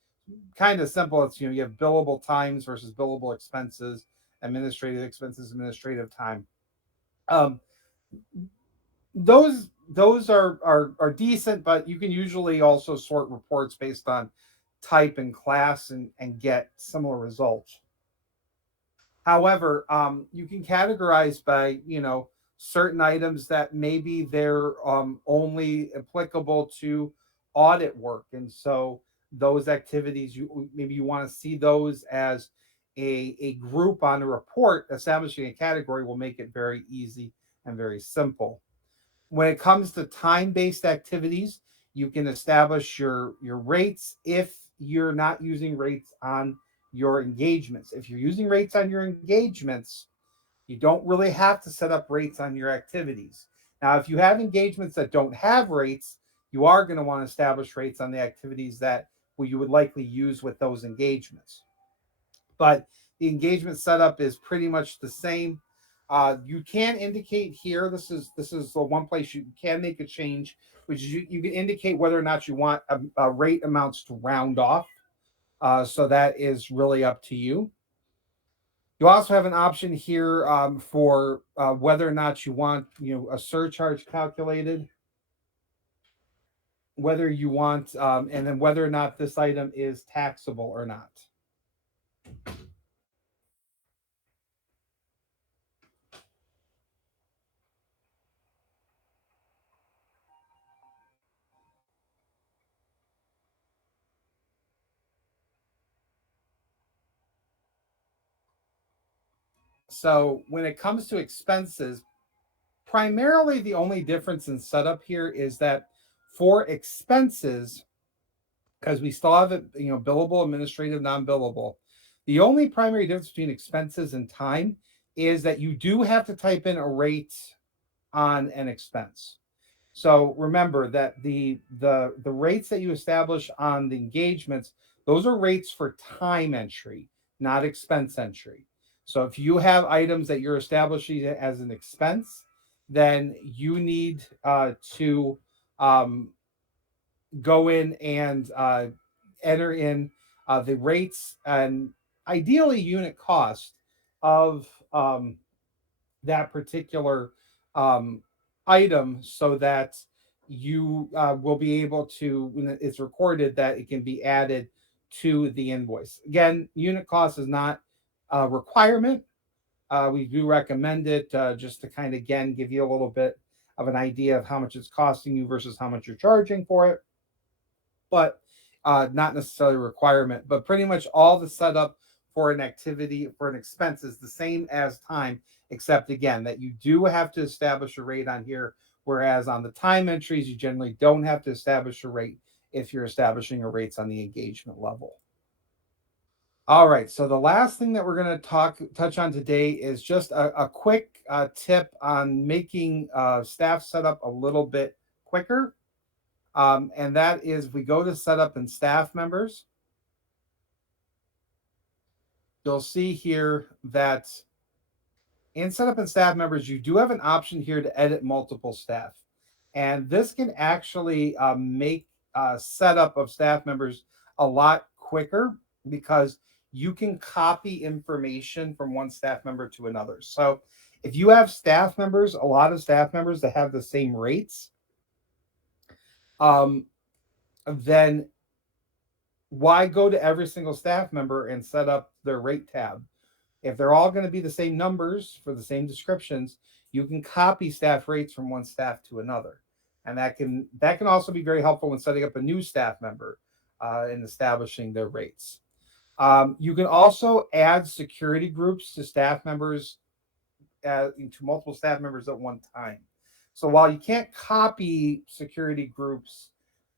kind of simple. It's, you have billable times versus billable expenses, administrative expenses, administrative time. Um, those are decent, but you can usually also sort reports based on type and class and get similar results. However, you can categorize by certain items that maybe they're only applicable to audit work, and so those activities you want to see those as a group on a report. Establishing a category will make it very easy and very simple. When it comes to time-based activities, you can establish your rates if you're not using rates on your engagements. If you're using rates on your engagements, you don't really have to set up rates on your activities. Now, if you have engagements that don't have rates, you are going to want to establish rates on the activities that you would likely use with those engagements. But the engagement setup is pretty much the same. You can indicate here. This is the one place you can make a change, which is you can indicate whether or not you want rate amounts to round off. So that is really up to you. You also have an option here for whether or not you want a surcharge calculated, whether you want, and then whether or not this item is taxable or not. So when it comes to expenses, primarily the only difference in setup here is that for expenses, because we still have it, billable, administrative, non-billable. The only primary difference between expenses and time is that you do have to type in a rate on an expense. So remember that the rates that you establish on the engagements, those are rates for time entry, not expense entry. So if you have items that you're establishing as an expense, then you need to um, go in and enter in the rates and ideally unit cost of that particular um, item so that you will be able to, when it's recorded, that it can be added to the invoice. Again, unit cost is not a requirement. We do recommend it just to kind of, again, give you a little bit of an idea of how much it's costing you versus how much you're charging for it, but not necessarily a requirement. But pretty much all the setup for an activity, for an expense, is the same as time, except again that you do have to establish a rate on here, whereas on the time entries you generally don't have to establish a rate if you're establishing a rates on the engagement level. All right, so the last thing that we're going to touch on today is just a quick tip on making staff setup a little bit quicker. And that is, we go to setup and staff members. You'll see here that in setup and staff members, you do have an option here to edit multiple staff. And this can actually make setup of staff members a lot quicker because you can copy information from one staff member to another. So if you have staff members, a lot of staff members that have the same rates, then why go to every single staff member and set up their rate tab? If they're all going to be the same numbers for the same descriptions, you can copy staff rates from one staff to another. And that can also be very helpful when setting up a new staff member and establishing their rates. You can also add security groups to staff members, to multiple staff members at one time. So while you can't copy security groups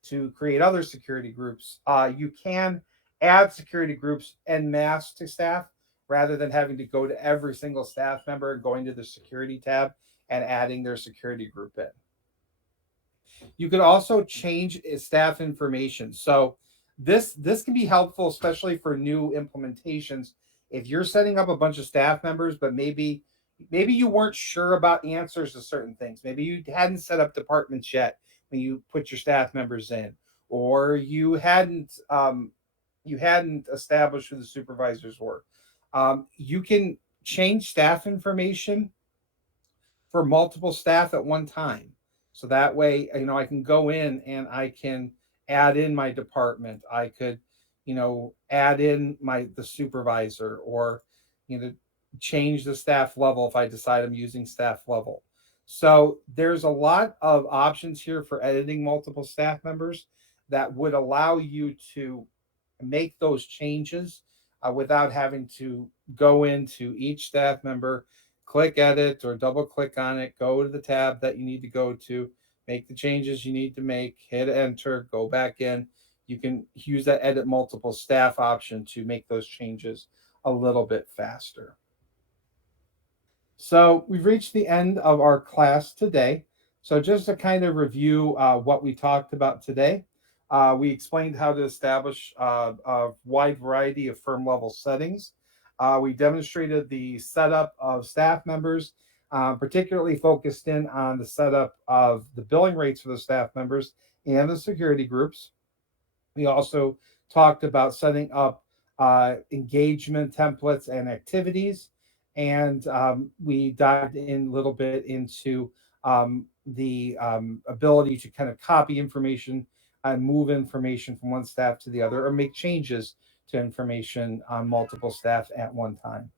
to create other security groups, you can add security groups en masse to staff rather than having to go to every single staff member and going to the security tab and adding their security group in. You could also change staff information. So this can be helpful, especially for new implementations. If you're setting up a bunch of staff members, but maybe you weren't sure about answers to certain things. Maybe you hadn't set up departments yet when you put your staff members in, or you hadn't established who the supervisors were. You can change staff information for multiple staff at one time. So that way, I can go in and I can add in my department. I could, add in the supervisor, or, change the staff level if I decide I'm using staff level. So there's a lot of options here for editing multiple staff members that would allow you to make those changes without having to go into each staff member, click edit or double click on it, go to the tab that you need to go to, make the changes you need to make, hit enter, go back in. You can use that edit multiple staff option to make those changes a little bit faster. So we've reached the end of our class today. So just to kind of review what we talked about today, we explained how to establish a wide variety of firm level settings. We demonstrated the setup of staff members, particularly focused in on the setup of the billing rates for the staff members and the security groups. We also talked about setting up engagement templates and activities. And we dived in a little bit into the ability to kind of copy information and move information from one staff to the other or make changes to information on multiple staff at one time.